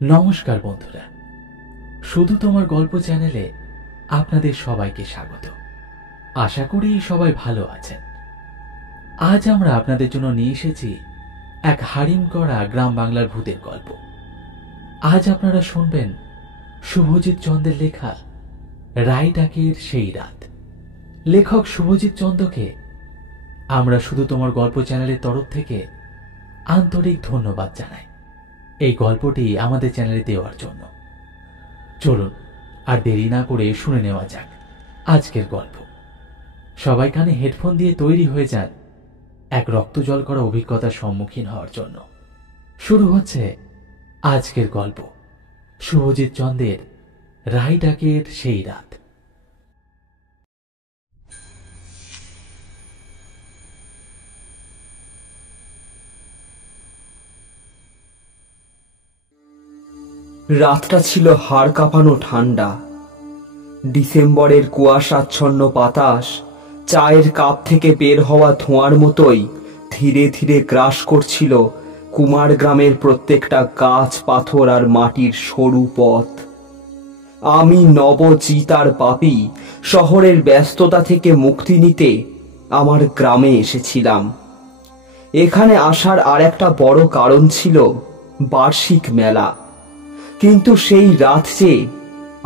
নমস্কার বন্ধুরা, শুধু তোমার গল্প চ্যানেলে আপনাদের সবাইকে স্বাগত। আশা করি সবাই ভালো আছেন। আজ আমরা আপনাদের জন্য নিয়ে এসেছি এক হারিম করা গ্রাম বাংলার ভূতের গল্প। আজ আপনারা শুনবেন শুভজিৎ চন্দ্রের লেখা রায় ডাকের সেই রাত। লেখক শুভজিৎ চন্দ্রকে আমরা শুধু তোমার গল্প চ্যানেলের তরফ থেকে আন্তরিক ধন্যবাদ জানাই এই গল্পটি আমাদের চ্যানেলে দেওয়ার জন্য। চলুন আর দেরি না করে শুনে নেওয়া যাক আজকের গল্প। সবাই কানে হেডফোন দিয়ে তৈরি হয়ে যান এক রক্তজল করা অভিজ্ঞতার সম্মুখীন হওয়ার জন্য। শুরু হচ্ছে আজকের গল্প, শুভজিৎ চন্দ্রের রায় ডাকের সেই রাত। রাতটা ছিল হাড় কাঁপানো ঠান্ডা। ডিসেম্বরের কুয়াশাচ্ছন্ন বাতাস চায়ের কাপ থেকে বের হওয়া ধোঁয়ার মতোই ধীরে ধীরে গ্রাস করছিল কুমার গ্রামের প্রত্যেকটা গাছ, পাথর আর মাটির সরু পথ। আমি নবজিৎ আর বাপি শহরের ব্যস্ততা থেকে মুক্তি নিতে আমার গ্রামে এসেছিলাম। এখানে আসার আর একটা বড় কারণ ছিল বার্ষিক মেলা। কিন্তু সেই রাত যে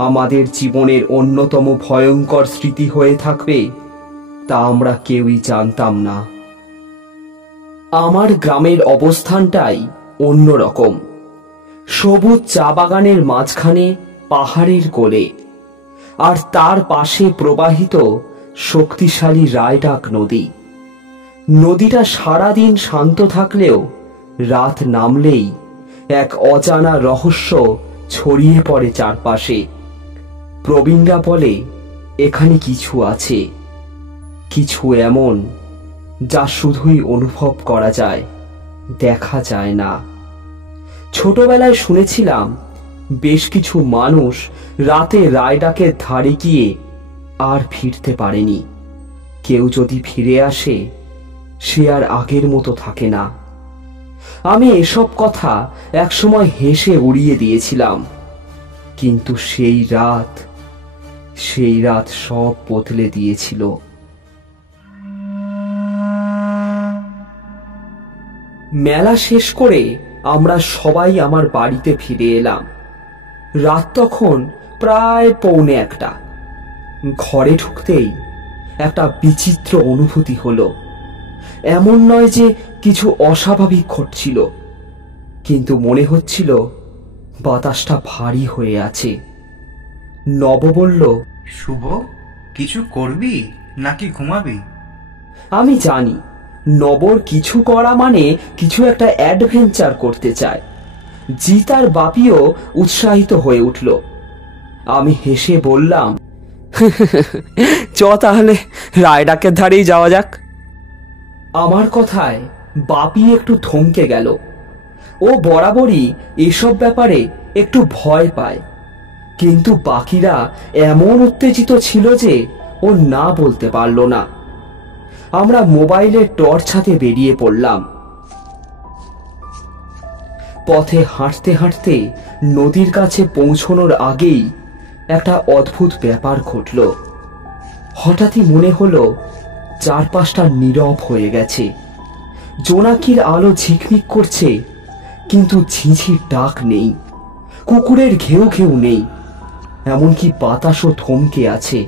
আমাদের জীবনের অন্যতম ভয়ঙ্কর স্মৃতি হয়ে থাকবে তা আমরা কেউই জানতাম না। আমার গ্রামের অবস্থানটাই অন্যরকম। সবুজ চা বাগানের মাঝখানে পাহাড়ের কোলে, আর তার পাশে প্রবাহিত শক্তিশালী রায়ডাক নদী। নদীটা সারাদিন শান্ত থাকলেও রাত নামলেই এক অজানা রহস্য ছড়িয়ে পড়ে চারপাশে। প্রবীণরা বলে এখানে কিছু আছে, কিছু এমন যা শুধুই অনুভব করা যায়, দেখা যায় না। ছোটবেলায় শুনেছিলাম বেশ কিছু মানুষ রাতে রায়ডাকের ধারে গিয়ে আর ফিরতে পারেনি। কেউ যদি ফিরে আসে সে আর আগের মতো থাকে না। আমি এসব কথা একসময় হেসে উড়িয়ে দিয়েছিলাম, কিন্তু সেই রাত সব বদলে দিয়েছিল। মেলা শেষ করে আমরা সবাই আমার বাড়িতে ফিরে এলাম। রাত তখন প্রায় 1:45। ঘরে ঢুকতেই একটা বিচিত্র অনুভূতি হলো। এমন নয় যে কিছু অস্বাভাবিক ঘটছিল, কিন্তু মনে হচ্ছিল বাতাসটা ভারী হয়ে আছে। নব বলল, শুভ, কিছু করবি নাকি ঘুমাবি? আমি জানি নবর কিছু করা মানে কিছু একটা অ্যাডভেঞ্চার করতে চায়। জিৎ আর বাপিও উৎসাহিত হয়ে উঠল। আমি হেসে বললাম, চ তাহলে রায়ডাকের ধারেই যাওয়া যাক। আমার কথায় বাপি একটু থমকে গেল। ও বরাবরই এসব ব্যাপারে একটু ভয় পায়, কিন্তু বাকিরা এমন উত্তেজিত ছিল যে ও না বলতে পারল না। আমরা মোবাইলের টর্চ হাতে বেরিয়ে পড়লাম। পথে হাঁটতে হাঁটতে নদীর কাছে পৌঁছানোর আগেই একটা অদ্ভুত ব্যাপার ঘটল। হঠাৎই মনে হলো চারপাশটা নীরব হয়ে গেছে। জোনাকির আলো ঝিকমিক করছে, কিন্তু ঝিঝির ডাক নেই, কুকুরের ঘেউ ঘেউ নেই, এমনকি বাতাসও থমকে আছে।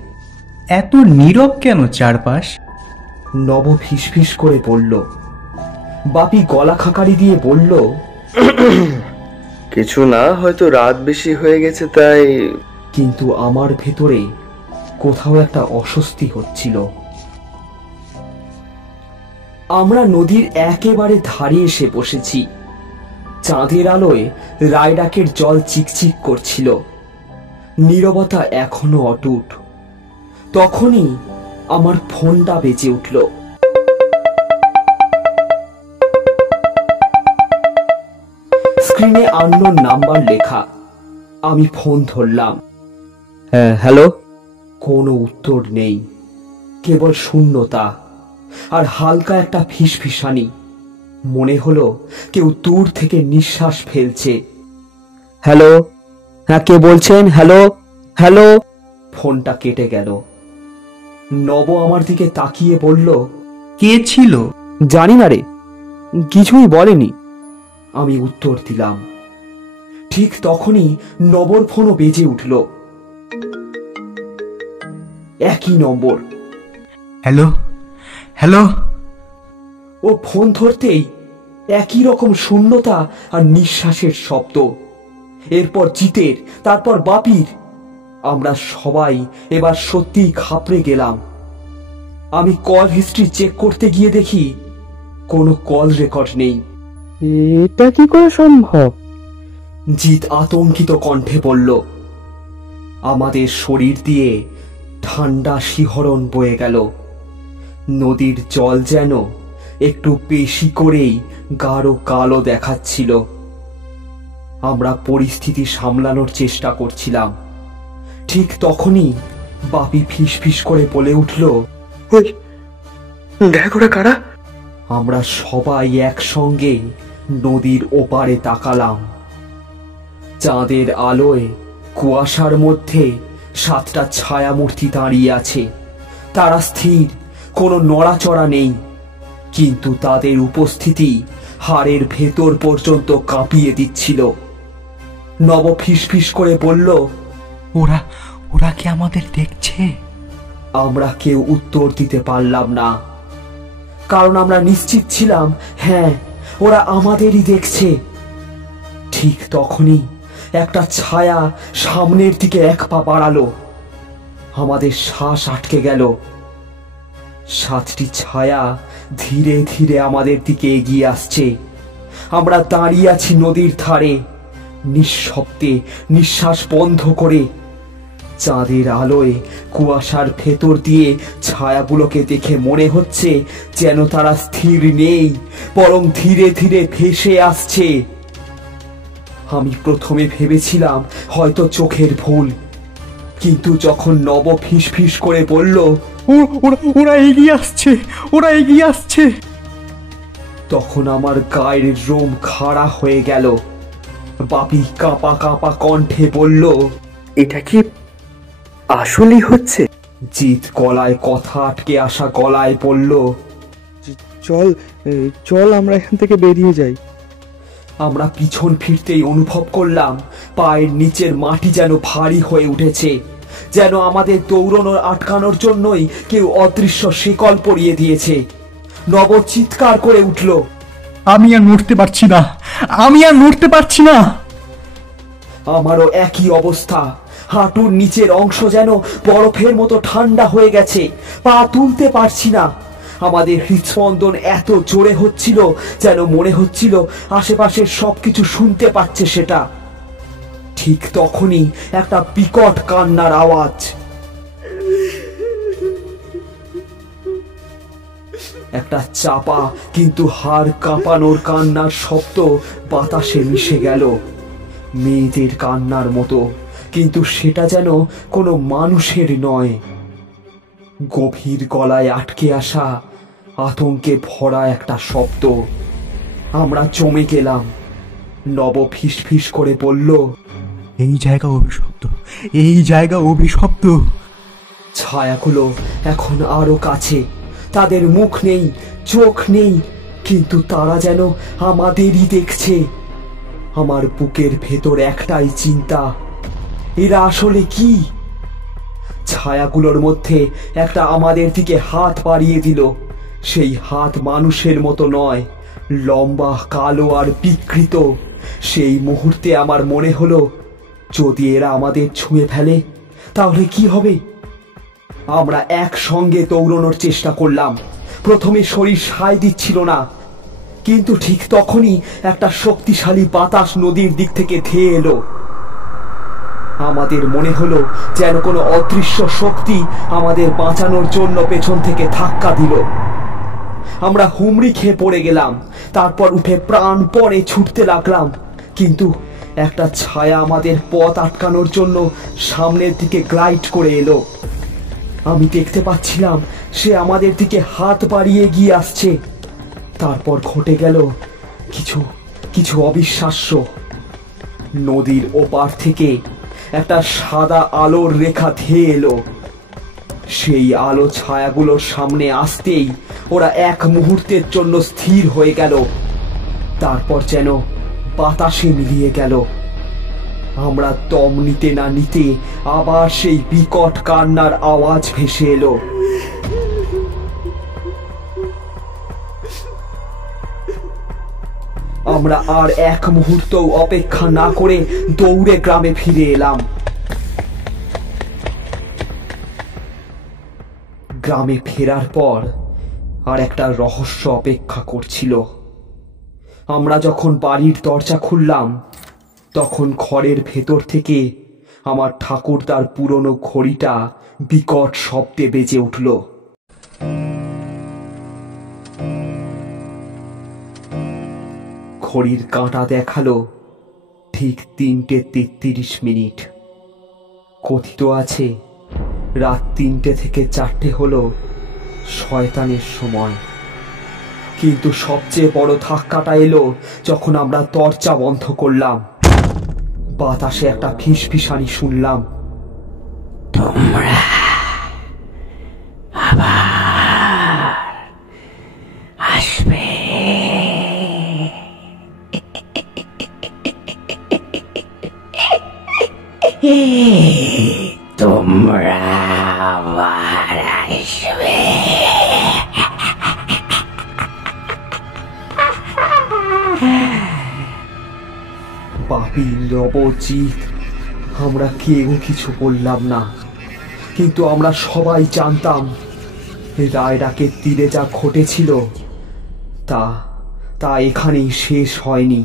এত নীরব কেন চারপাশ? নব ফিসফিস করে বলল। বাপি গলা খাকারি দিয়ে বলল, কিছু না, হয়তো রাত বেশি হয়ে গেছে তাই। কিন্তু আমার ভেতরে কোথাও একটা অস্বস্তি হচ্ছিল। আমরা নদীর একেবারে ধারে এসে বসেছি। চাঁদের আলোয় রায়ডাকের জল চিকচিক করছিল। নীরবতা এখনো অটুট। তখনই আমার ফোনটা বেজে উঠল। স্ক্রিনে আননোন নাম্বার লেখা। আমি ফোন ধরলাম। হ্যাঁ, হ্যালো। কোনো উত্তর নেই, কেবল শূন্যতা আর হালকা একটা ফিসফিসানি। মনে হলো কেউ দূর থেকে নিঃশ্বাস ফেলছে। হ্যালো, হ্যাঁ কে বলছেন? Hello hello. ফোনটা কেটে গেল। নব আমার দিকে তাকিয়ে বলল, কে ছিল? জানি না রে, কিছুই বলেনি। আমি উত্তর দিলাম। ঠিক তখনই নবর ফোনও বেজে উঠল। একই নম্বর। Hello hello. ও ফোন ধরতেই একই রকম শূন্যতা আর নিঃশ্বাসের শব্দ। এরপর জিতের, তারপর বাপির। আমরা সবাই এবার সত্যিই ঘাবড়ে গেলাম। আমি কল হিস্ট্রি চেক করতে গিয়ে দেখি কোনো কল রেকর্ড নেই। এটা কি করে সম্ভব? জিত আতঙ্কিত কণ্ঠে বলল। আমাদের শরীর দিয়ে ঠান্ডা শিহরণ বয়ে গেল। নদীর জল যেন একটু বেশি করেই গাঢ় কালো দেখাচ্ছিল। আমরা পরিস্থিতি সামলানোর চেষ্টা করছিলাম। ঠিক তখনই বাপি ফিসফিস করে বলে উঠল, ওই দেখ ওরা কারা। আমরা সবাই একসঙ্গে নদীর ওপারে তাকালাম। চাঁদের আলোয় কুয়াশার মধ্যে 7টা ছায়ামূর্তি দাঁড়িয়ে আছে। তারা স্থির, কোনো নড়াচড়া নেই, কিন্তু তাদের উপস্থিতি হাড়ের ভেতর পর্যন্ত কাঁপিয়ে দিচ্ছিল। নব ফিসফিস করে বলল, ওরা ওরা কি আমাদের দেখছে? আমরা কেউ উত্তর দিতে পারলাম না, কারণ আমরা নিশ্চিত ছিলাম হ্যাঁ, ওরা আমাদেরই দেখছে। ঠিক তখনই একটা ছায়া সামনের দিকে এক পা বাড়ালো। আমাদের শ্বাস আটকে গেল। 7টি ছায়া ধীরে ধীরে আমাদের দিকে এগিয়ে আসছে। আমরা দাঁড়িয়ে আছি নদীর ধারে, নিঃশব্দে, নিঃশ্বাস বন্ধ করে। চাঁদের আলোয় কুয়াশার ভেতর দিয়ে ছায়াগুলোকে দেখে মনে হচ্ছে যেন তারা স্থির নেই, বরং ধীরে ধীরে ভেসে আসছে। আমি প্রথমে ভেবেছিলাম হয়তো চোখের ভুল, কিন্তু যখন নব ফিসফিস করে বলল, ওরা এগিয়ে আসছে, ওরা এগিয়ে আসছে, তখন আমার গায়ের রোম খাড়া হয়ে গেল। বাপি কাঁপা কাঁপা কণ্ঠে বলল, এটা কি আসলেই হচ্ছে? জিত গলায় কথা আটকে আসা গলায় বলল, চল চল আমরা এখান থেকে বেরিয়ে যাই। আমরা পিছন ফিরতেই অনুভব করলাম পায়ের নিচের মাটি যেন ভারী হয়ে উঠেছে, যেন আমাদের দৌড়ানোর আটকানোর জন্যই কেউ অদৃশ্য শিকল পরিয়ে দিয়েছে। নব চিৎকার করে উঠল, আমি আর নড়তে পারছি না, আমি আর নড়তে পারছি না। আমারও একই অবস্থা। হাঁটুর নিচের অংশ যেন বরফের মতো ঠান্ডা হয়ে গেছে। পা তুলতে পারছি না। আমাদের হৃদস্পন্দন এত জোরে হচ্ছিল যেন মনে হচ্ছিল আশেপাশের সবকিছু শুনতে পাচ্ছে সেটা। ঠিক তখনই একটা বিকট কান্নার আওয়াজ। একটা চাপা কিন্তু হাড় কাঁপানোর কান্নার শব্দ বাতাসে মিশে গেল, মেয়েদের কান্নার মতো, কিন্তু সেটা যেন কোনো মানুষের নয়। গভীর গলায় আটকে আসা আতঙ্কে ভরা একটা শব্দ। আমরা জমে গেলাম। নব ফিসফিস করে বলল, এই জায়গা অভিশপ্ত, এই জায়গা অভিশপ্ত। ছায়াগুলো এখন আরো কাছে। তাদের মুখ নেই, চোখ নেই, কিন্তু তারা যেন আমাদেরই দেখছে। আমার বুকের ভেতর একটাই চিন্তা, এরা আসলে কি? ছায়াগুলোর মধ্যে একটা আমাদের দিকে হাত বাড়িয়ে দিল। সেই হাত মানুষের মতো নয়, লম্বা, কালো আর বিকৃত। সেই মুহূর্তে আমার মনে হলো, যদি এরা আমাদের ছুঁয়ে ফেলে তাহলে কি হবে? আমরা একসঙ্গে দৌড়ানোর চেষ্টা করলাম। প্রথমে শরীর সায় দিচ্ছিল না, কিন্তু ঠিক তখনই একটা শক্তিশালী বাতাস নদীর দিক থেকে ধেয়ে এলো। আমাদের মনে হলো যেন কোনো অদৃশ্য শক্তি আমাদের বাঁচানোর জন্য পেছন থেকে ধাক্কা দিল। আমরা হুমড়ি খেয়ে পড়ে গেলাম। তারপর উঠে প্রাণপণে ছুটতে লাগলাম, কিন্তু একটা ছায়া আমাদের পথ আটকানোর জন্য সামনের দিকে গ্লাইড করে এলো। আমি দেখতে পাচ্ছিলাম সে আমাদের দিকে হাত বাড়িয়ে এগিয়ে আসছে। তারপর ঘটে গেল কিছু কিছু অবিশ্বাস্য। নদীর ওপার থেকে একটা সাদা আলোর রেখা ধেয়ে এলো। সেই আলো ছায়াগুলোর সামনে আসতেই ওরা এক মুহূর্তের জন্য স্থির হয়ে গেল, তারপর যেন বাতাসে মিলিয়ে গেল। আমরা দম নিতে না নিতে আবার সেই বিকট কান্নার আওয়াজ ভেসে এলো। আমরা আর এক মুহূর্ত অপেক্ষা না করে দৌড়ে গ্রামে ফিরে এলাম। গ্রামে ফেরার পর আর একটা রহস্য অপেক্ষা করছিল। আমরা যখন বাড়ির দরজা খুললাম, তখন ঘরের ভেতর থেকে আমার ঠাকুরদার পুরনো ঘড়িটা বিকট শব্দে বেজে উঠল। ঘড়ির কাঁটা দেখালো ঠিক 3:33। কথিত আছে রাত 3টে থেকে 4টে হলো শয়তানের সময়। কিন্তু সবচেয়ে বড় ধাক্কাটা এলো যখন আমরা দরজা বন্ধ করলাম। বাতাসে একটা ফিসফিসানি শুনলাম। তোমরা আবার আসবে। তোমরা আবার আসবে। পাপী নবজিৎ আমরা কেউ কিছু বললাম না, কিন্তু আমরা সবাই জানতাম রায়ডাকের তীরে যা ঘটেছিল তা এখানেই শেষ হয়নি।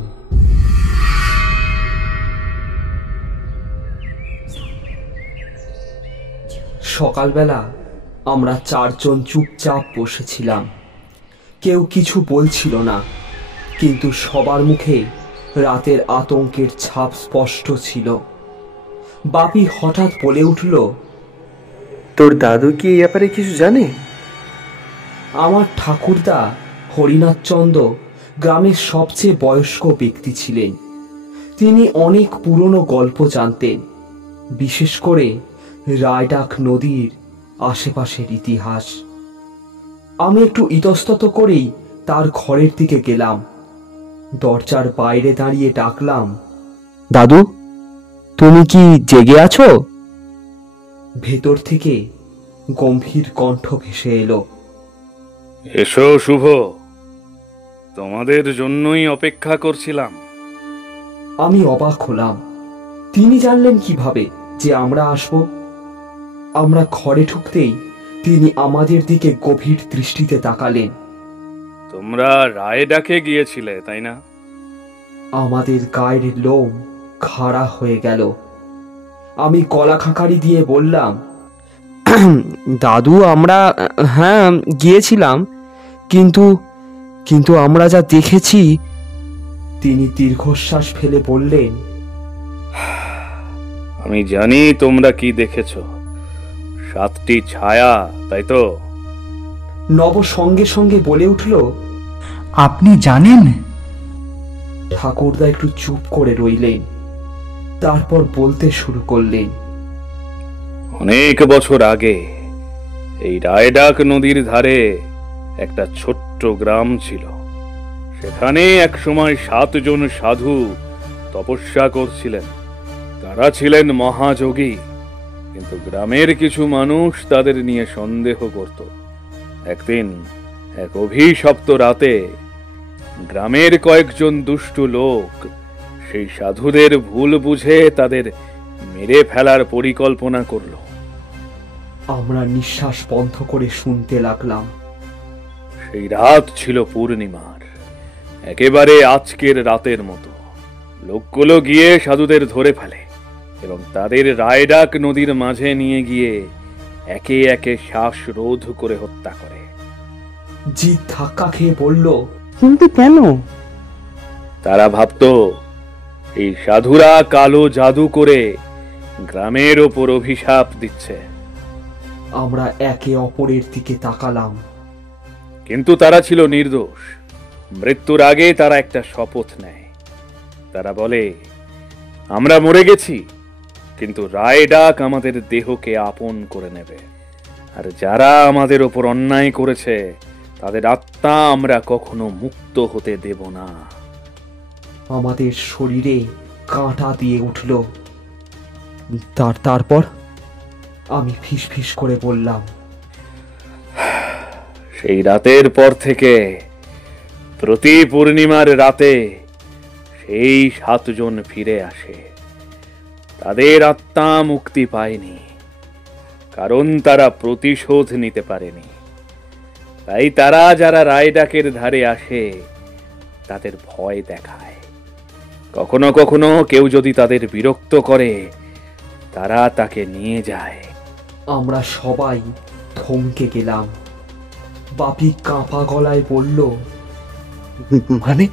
সকালবেলা আমরা 4 জন চুপচাপ বসেছিলাম। কেউ কিছু বলছিল না, কিন্তু সবার মুখে রাতের আতঙ্কের ছাপ স্পষ্ট ছিল। বাপি হঠাৎ বলে উঠল, তোর দাদু কি এই ব্যাপারে কিছু জানে? আমার ঠাকুরদা হরিনাথচন্দ্র গ্রামের সবচেয়ে বয়স্ক ব্যক্তি ছিলেন। তিনি অনেক পুরনো গল্প জানতেন, বিশেষ করে রায়ডাক নদীর আশেপাশের ইতিহাস। আমি একটু ইতস্তত করেই তার ঘরের দিকে গেলাম। দরজার বাইরে দাঁড়িয়ে ডাকলাম, দাদু, তুমি কি জেগে আছো? ভেতর থেকে গম্ভীর কণ্ঠ ভেসে এলো, এসো শুভ, তোমাদের জন্যই অপেক্ষা করছিলাম। আমি অবাক হলাম। তিনি জানলেন কিভাবে যে আমরা আসব? আমরা ঘরে ঢুকতেই তিনি আমাদের দিকে গভীর দৃষ্টিতে তাকালেন। তোমরা রায়ডাকে গিয়েছিলে, তাই না? আমাদের গায়ের লোম খাড়া হয়ে গেল। আমি গলা খাঁকারি দিয়ে বললাম, দাদু, আমরা হ্যাঁ গিয়েছিলাম, কিন্তু আমরা যা দেখেছি। তিনি দীর্ঘশ্বাস ফেলে বললেন, আমি জানি তোমরা কি দেখেছ। 7টি ছায়া, তাই তো? নব সঙ্গে সঙ্গে বলে উঠল, আপনি জানেন? ঠাকুরদা একটু চুপ করে রইলেন, তারপর বলতে শুরু করলেন, অনেক বছর আগে এই রায়ডাক নদীর ধারে একটা ছোট্ট গ্রাম ছিল। সেখানে এক সময় 7 জন সাধু তপস্যা করছিলেন। তারা ছিলেন মহাযোগী, কিন্তু গ্রামের কিছু মানুষ তাদের নিয়ে সন্দেহ করত। একদিন এক অভিশপ্ত রাতে গ্রামের কয়েকজন দুষ্টু লোক সেই সাধুদের ভুল বুঝে তাদের মেরে ফেলার পরিকল্পনা করল। আমরা নিঃশ্বাস বন্ধ করে শুনতে লাগলাম। সেই রাত ছিল পূর্ণিমার, একেবারে আজকের রাতের মতো। লোকগুলো গিয়ে সাধুদের ধরে ফেলে এবং তাদের রায়ডাক নদীর মাঝে নিয়ে গিয়ে একে একে শ্বাসরোধ করে হত্যা করে। জিৎ ধাক্কা খেয়ে বলল, কিন্তু কেন? তারা ভাবত এই সাধুরা কালো জাদু করে গ্রামের ওপর অভিশাপ দিচ্ছে। আমরা একে অপরের দিকে তাকালাম। কিন্তু তারা ছিল নির্দোষ। মৃত্যুর আগে তারা একটা শপথ নেয়। তারা বলে, আমরা মরে গেছি, কিন্তু রায় ডাক আমাদের দেহকে আপন করে নেবে। আর যারা আমাদের ওপর অন্যায় করেছে তাদের আত্মা আমরা কখনো মুক্ত হতে দেব না। আমাদের শরীরে কাঁটা দিয়ে উঠল। তারপর আমি ফিসফিস করে বললাম, সেই রাতের পর থেকে প্রতি পূর্ণিমার রাতে সেই 7 জন ফিরে আসে। তাদের আত্মা মুক্তি পায়নি, কারণ তারা প্রতিশোধ নিতে পারেনি। তাই তারা যারা রায় ডাকের ধারে আসে তাদের ভয় দেখায়। কখনো কখনো কেউ যদি তাদের বিরক্ত করে তারা তাকে নিয়ে যায়। আমরা সবাই থমকে গেলাম। বাপি কাঁপা গলায় বলল, মানে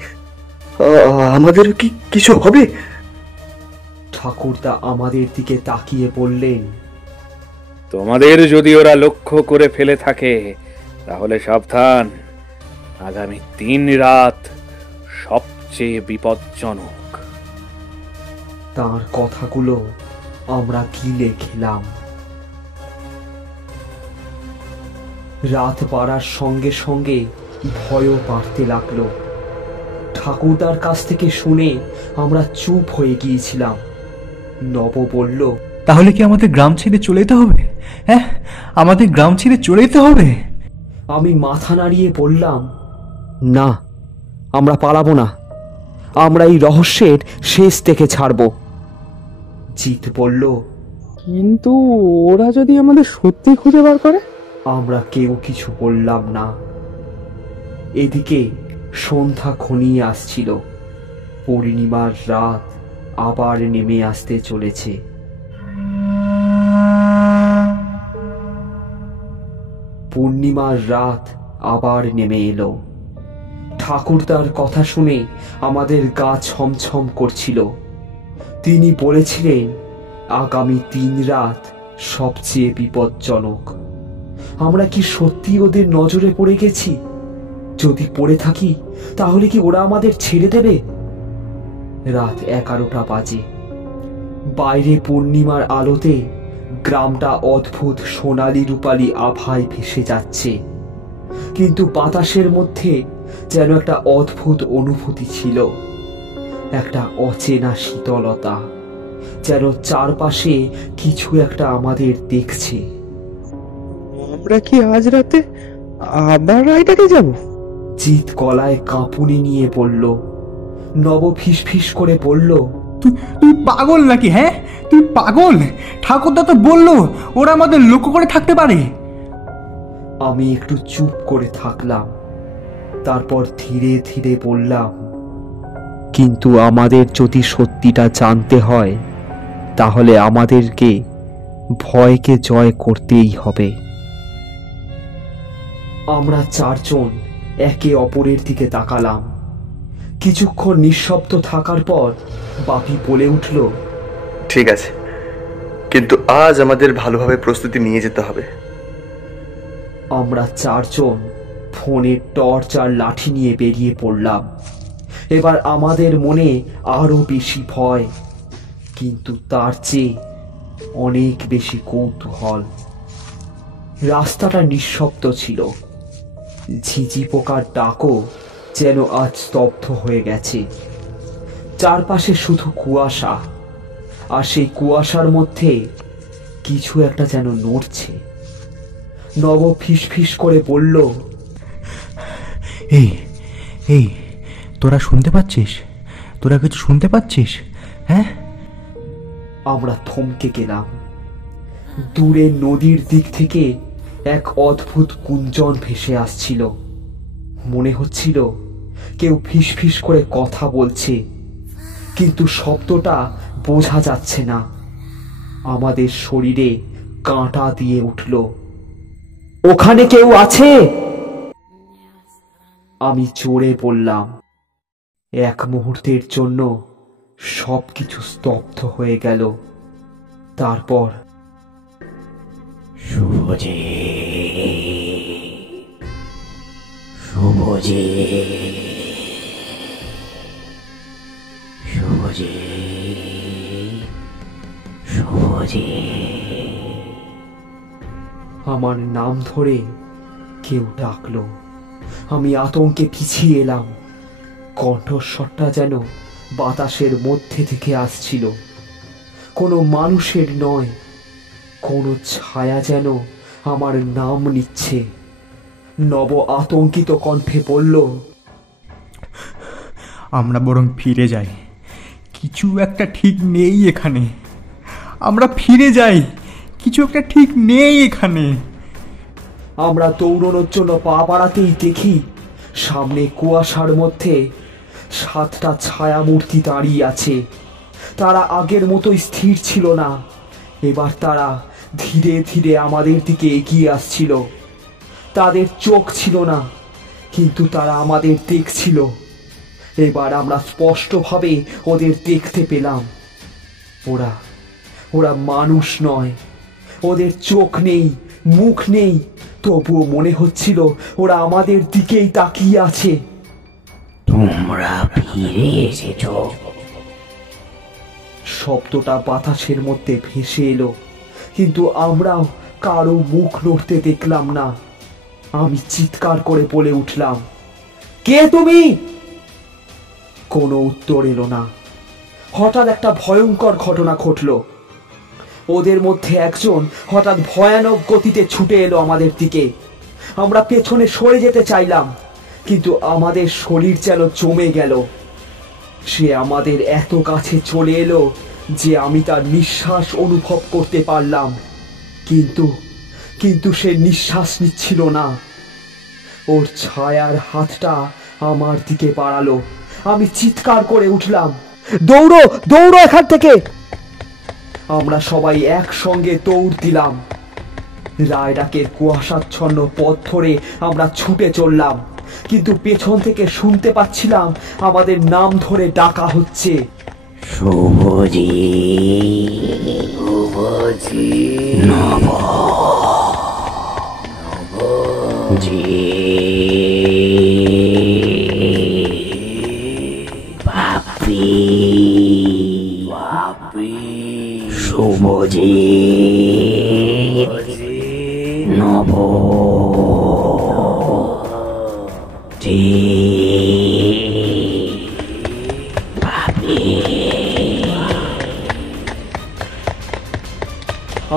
আমাদের কি কিছু হবে? ঠাকুরদা আমাদের দিকে তাকিয়ে বললেন, তোমাদের যদি ওরা লক্ষ্য করে ফেলে থাকে তাহলে সাবধান, আগামী 3 রাত সবচেয়ে বিপজ্জনক। তার কথাগুলো আমরা গিলে খেলাম। রাত বাড়ার সঙ্গে সঙ্গে ভয়ও বাড়তে লাগলো। ঠাকুরদার কাছ থেকে শুনে আমরা চুপ হয়ে গিয়েছিলাম। নব বলল, তাহলে কি আমাদের গ্রাম ছেড়ে চলে যেতে হবে? হ্যাঁ, আমাদের গ্রাম ছেড়ে চলে যেতে হবে। আমি মাথা নাড়িয়ে বললাম, না, আমরা পালাবো না। আমরা এই রহস্যের শেষ থেকে ছাড়ব। জিৎ বলল, কিন্তু ওরা যদি আমাদের সত্যি খুঁজে বার করে? আমরা কেউ কিছু বললাম না। এদিকে সন্ধ্যা ঘনিয়ে আসছিল। পূর্ণিমার রাত আবার নেমে আসতে চলেছে। পূর্ণিমার রাত আবার নেমে এলো। ঠাকুরদার কথা শুনে আমাদের গা ছমছম করছিল। তিনি বলেছিলেন আগামী 3 রাত সবচেয়ে বিপজ্জনক। আমরা কি সত্যি ওদের নজরে পড়ে গেছি? যদি পড়ে থাকি তাহলে কি ওরা আমাদের ছেড়ে দেবে? রাত 11টা বাজে। বাইরে পূর্ণিমার আলোতে গ্রামটা অদ্ভুত সোনালি রূপালি আভায় ভেসে যাচ্ছে, কিন্তু বাতাসের মধ্যে যেন একটা অদ্ভুত অনুভূতি ছিল, একটা অচেনা শীতলতা, যেন চারপাশে কিছু একটা আমাদের দেখছে। আমরা কি আজ রাতে আবার রায়টাকে যাব? জিৎ গলায় কাঁপুনি নিয়ে বলল। নব ফিসফিস করে বলল, তুই পাগল নাকি? হ্যাঁ, তুই পাগল? ঠাকুরদা তো বললো ওরা আমাদের লক্ষ্য করে থাকতে পারে। আমি একটু চুপ করে থাকলাম। তারপর ধীরে ধীরে বললাম, কিন্তু আমাদের যদি সত্যিটা জানতে হয় তাহলে আমাদেরকে ভয়কে জয় করতেই হবে। আমরা 4 জন একে অপরের দিকে তাকালাম। কিছুক্ষণ নিঃশব্দ থাকার পর বাপি বলে উঠল, ঠিক আছে, কিন্তু আজ আমাদের ভালোভাবে প্রস্তুতি নিয়ে যেতে হবে। আমরা 4 জন ফোনের টর্চ আর লাঠি নিয়ে বেরিয়ে পড়লাম। এবার আমাদের মনে আরো বেশি ভয়, কিন্তু তার চেয়ে অনেক বেশি কৌতূহল। রাস্তাটা নিঃশব্দ ছিল। ঝিঁঝি পোকার ডাকও যেন আজ স্তব্ধ হয়ে গেছে। চারপাশে শুধু কুয়াশা, আর সেই কুয়াশার মধ্যে কিছু একটা যেন নড়ছে। নব ফিসফিস করে বলল, এই এই তোরা শুনতে পাচ্ছিস? তোরা কিছু শুনতে পাচ্ছিস? হ্যাঁ? আমরা থমকে গেলাম। দূরে নদীর দিক থেকে এক অদ্ভুত গুঞ্জন ভেসে আসছিল। মনে হচ্ছিল কেউ ফিসফিস করে কথা বলছে, কিন্তু শব্দটা বোঝা যাচ্ছে না। আমাদের শরীরে কাঁটা দিয়ে উঠল। ওখানে কেউ আছে? আমি জোরে বললাম। এক মুহূর্তের জন্য সবকিছু স্তব্ধ হয়ে গেল। তারপর শুভজিৎ আমার নাম ধরে কেউ ডাকলো। আমি আতঙ্কে পিছিয়ে এলাম। কণ্ঠস্বরটা যেন বাতাসের মধ্যে থেকে আসছিল, কোনো মানুষের নয়, কোনো ছায়া যেন আমার নাম নিচ্ছে। নব আতঙ্কিত কণ্ঠে বলল, আমরা বরং ফিরে যাই, কিছু একটা ঠিক নেই এখানে। আমরা ফিরে যাই, কিছু একটা ঠিক নেই এখানে। আমরা দৌড়ানোর জন্য পা বাড়াতেই দেখি সামনে কুয়াশার মধ্যে 7টা ছায়ামূর্তি দাঁড়িয়ে আছে। তারা আগের মতোই স্থির ছিল না, এবার তারা ধীরে ধীরে আমাদের দিকে এগিয়ে আসছিল। তাদের চোখ ছিল না, কিন্তু তারা আমাদের দেখছিল। এবার আমরা স্পষ্টভাবে ওদের দেখতে পেলাম। ওরা ওরা মানুষ নয়, ওদের চোখ নেই, মুখ নেই, তবুও মনে হচ্ছিল ওরা আমাদের দিকেই তাকিয়ে আছে। তোমরা ফিরে এসেছো। শব্দটা বাতাসের মধ্যে ভেসে এলো, কিন্তু আমরাও কারো মুখ নড়তে দেখলাম না। আমি চিৎকার করে বলে উঠলাম, কে তুমি? কোনো উত্তর এলো না। হঠাৎ একটা ভয়ঙ্কর ঘটনা ঘটল। ওদের মধ্যে একজন হঠাৎ ভয়ানক গতিতে ছুটে এলো আমাদের দিকে। আমরা পেছনে সরে যেতে চাইলাম, কিন্তু আমাদের শরীর যেন জমে গেল। সে আমাদের এত কাছে চলে এলো যে আমি তার নিঃশ্বাস অনুভব করতে পারলাম, কিন্তু সে নিঃশ্বাস নিচ্ছিল না। ওর ছায়ার হাতটা আমার দিকে বাড়ালো। আমি চিৎকার করে উঠলাম, দৌড়ো দৌড়ো এখান থেকে। আমরা সবাই একসঙ্গে দৌড় দিলাম। রায়ডাকের কুয়াশাচ্ছন্ন পথ ধরে আমরা ছুটে চললাম, কিন্তু পেছন থেকে শুনতে পাচ্ছিলাম আমাদের নাম ধরে ডাকা হচ্ছে, শুভজি, শুভজি, নবজি, বাপি, শুভজি, নব,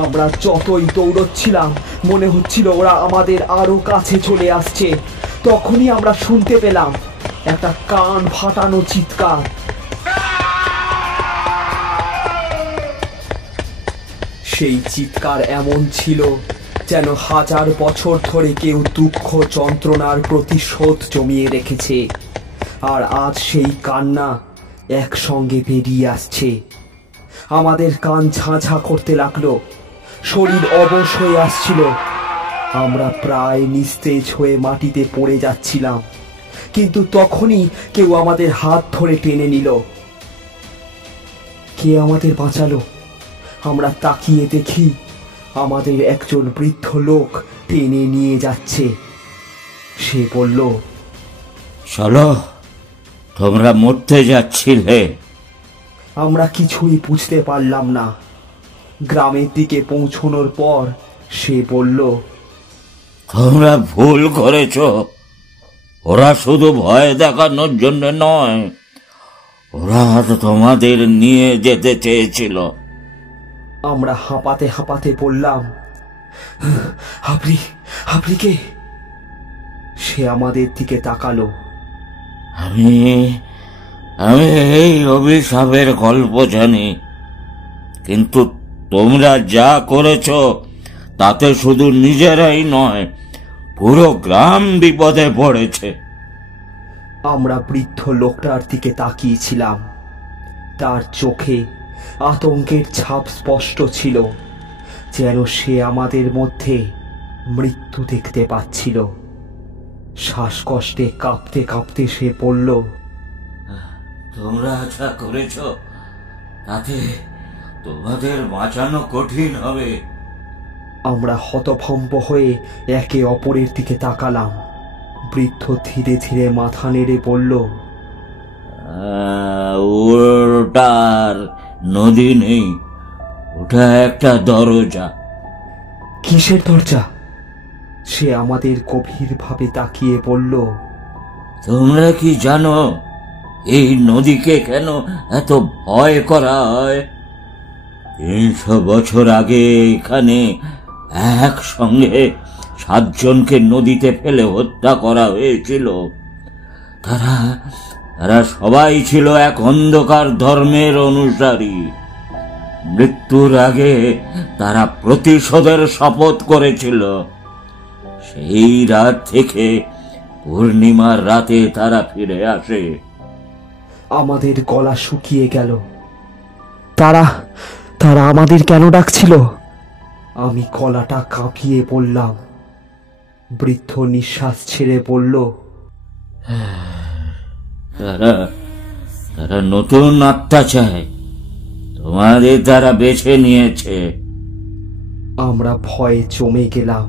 আমরা যতই দৌড়চ্ছিলাম মনে হচ্ছিল ওরা আমাদের আরো কাছে চলে আসছে। তখনই আমরা শুনতে পেলাম একটা কান ফাটানো চিৎকার। সেই চিৎকার এমন ছিল যেন 1000 বছর ধরে কেউ দুঃখ যন্ত্রণার প্রতিশোধ জমিয়ে রেখেছে, আর আজ সেই কান্না একসঙ্গে বেরিয়ে আসছে। আমাদের কান ঝাঁঝা করতে লাগলো, শরীর অবশ হয়ে আসছিল। আমরা প্রায় নিস্তেজ হয়ে মাটিতে পড়ে যাচ্ছিলাম, কিন্তু তখনই কেউ আমাদের হাত ধরে টেনে নিল। কে আমাদের বাঁচালো? আমরা তাকিয়ে দেখি আমাদের একজন বৃদ্ধ লোক টেনে নিয়ে যাচ্ছে। সে বলল, চলো, তোমরা মরতে যাচ্ছিলে। আমরা কিছুই বুঝতে পারলাম না। গ্রামের দিকে পৌঁছানোর পর সে বলল, তোমরা ভুল করেছ। ওরা শুধু ভয় দেখানোর জন্য নয়, ওরা তোমাদের নিয়ে যেতে চেয়েছিল। আমরা হাঁপাতে হাঁপাতে বললাম, আপনি কে? সে আমাদের দিকে তাকালো। আমি এই অভিশাপের গল্প জানি, কিন্তু তোমরা যা করেছ তাতে শুধু নিজেরাই নয়, পুরো গ্রাম বিপদে পড়েছে। আমরা বৃদ্ধ লোকটার দিকে তাকিয়েছিলাম। তার চোখে আতঙ্কের ছাপ স্পষ্ট ছিল, যেন সে আমাদের মধ্যে মৃত্যু দেখতে পাচ্ছিল। শ্বাসকষ্টে কাঁপতে কাঁপতে সে বলল, তোমরা যা করেছ তাতে তোমাদের বাঁচানো কঠিন হবে। আমরা হতভম্ব হয়ে একে অপরের দিকে তাকালাম। বৃদ্ধ ধীরে ধীরে মাথা নেড়ে বলল, ওটার নদী নেই, ওটা একটা দরজা। কিসের দরজা? সে আমাদের গভীরভাবে তাকিয়ে বলল, তোমরা কি জানো এই নদীকে কেন এত ভয় করা হয়? 300 বছর আগে এখানে একসঙ্গে 7 জনকে নদীতে ফেলে হত্যা করা হয়েছিল। তারা সবাই ছিল এক অন্ধকার ধর্মের অনুসারী। মৃত্যুর আগে তারা প্রতিশোধের শপথ করেছিল। সেই রাত থেকে পূর্ণিমার রাতে তারা ফিরে আসে। আমাদের গলা শুকিয়ে গেল। তারা আমাদের কেন ডাকছিল? আমি গলাটা কাঁপিয়ে বললাম। বৃদ্ধ নিঃশ্বাস ছেড়ে বলল, তারা নতুন আত্মা চায়, তোমাদের তারা বেছে নিয়েছে। আমরা ভয়ে জমে গেলাম।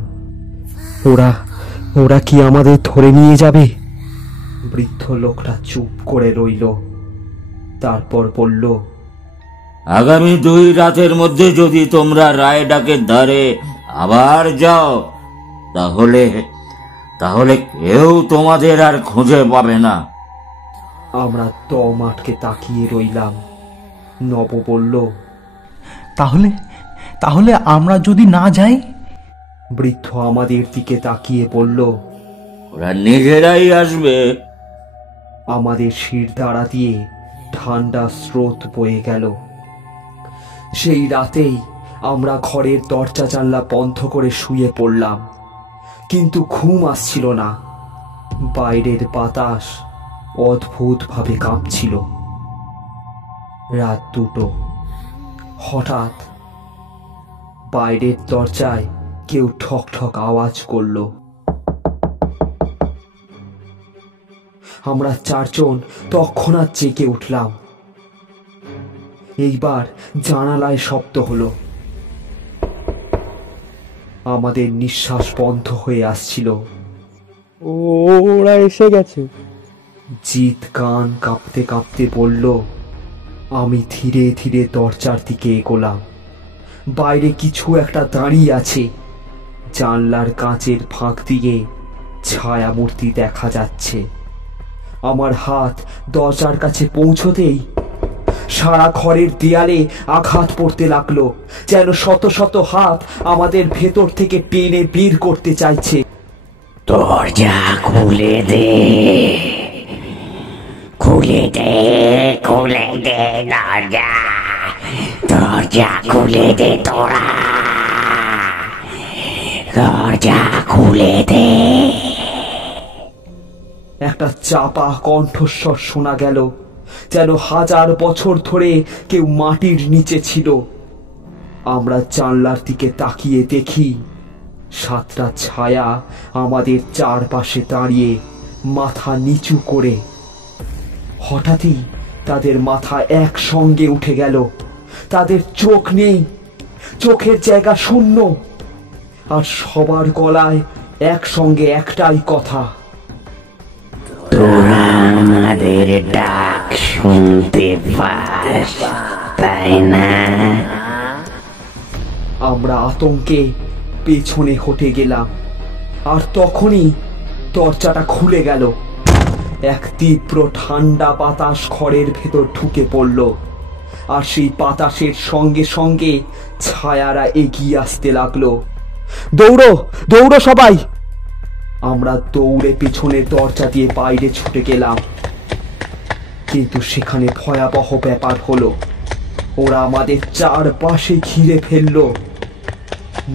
ওরা কি আমাদের ধরে নিয়ে যাবে? বৃদ্ধ লোকটা চুপ করে রইল। তারপর বলল, আগামী 2 রাতের মধ্যে যদি তোমরা রায়ডাকের ধারে আবার যাও, তাহলে কেউ তোমাদের আর খুঁজে পাবে না। আমরা দম আটকে তাকিয়ে রইলাম। নব বলল, তাহলে আমরা যদি না যাই? বৃদ্ধ আমাদের দিকে তাকিয়ে বলল, ওরা নিজেরাই আসবে। আমাদের শির দাঁড়া দিয়ে ঠান্ডা স্রোত বয়ে গেল। সেই রাতেই আমরা ঘরের দরজা জানলা বন্ধ করে শুয়ে পড়লাম, কিন্তু ঘুম আসছিল না। বাইরের বাতাস অদ্ভুতভাবে কাঁপছিল। রাত 2টো। হঠাৎ বাইরের দরজায় কেউ ঠক ঠক আওয়াজ করল। আমরা 4 জন তৎক্ষণাৎ জেগে উঠলাম। এইবার জানালায় শব্দ হলো। আমাদের নিঃশ্বাস বন্ধ হয়ে আসছিল। ওরা এসে গেছে। জিত কান কাঁপতে কাঁপতে বলল। আমি ধীরে ধীরে দরজার দিকে এগোলাম। বাইরে কিছু একটা দাঁড়িয়ে আছে। জানলার কাঁচের ফাঁক দিয়ে ছায়ামূর্তি দেখা যাচ্ছে। আমার হাত দরজার কাছে পৌঁছতেই সারা ঘরের দেয়ালে আঘাত পড়তে লাগলো, যেন শত শত হাত আমাদের ভেতর থেকে টেনে বের করতে চাইছে। দরজা খুলে দে, খুলে দে, খুলে দে দরজা, দরজা খুলে দে তোরা, দরজা খুলে দে। একটা চাপা কণ্ঠস্বর শোনা গেল, যেন 1000 বছর ধরে কেউ মাটির নিচে ছিল। আমরা জানলার দিকে তাকিয়ে দেখি 7টা ছায়া আমাদের চারপাশে দাঁড়িয়ে মাথা নিচু করে। হঠাৎই তাদের মাথা একসঙ্গে উঠে গেল। তাদের চোখ নেই, চোখের জায়গা শূন্য। আর সবার গলায় একসঙ্গে একটাই কথা, তোরা আমাদের ডাক শুনতে পাস, তাই না? আমরা আতঙ্কে পেছনে হটে গেলাম। আর তখনই দরজাটা খুলে গেল। এক তীব্র ঠান্ডা বাতাস ঘরের ভেতর ঢুকে পড়ল। আর সেই বাতাসের সঙ্গে সঙ্গে ছায়ারা এগিয়ে আসতে লাগলো। দৌড়ো, দৌড়ো সবাই! আমরা দৌড়ে পেছনের দরজা দিয়ে বাইরে ছুটে গেলাম। কিন্তু সেখানে ভয়াবহ ব্যাপার হলো। ওরা আমাদের চারপাশে ঘিরে ফেলল।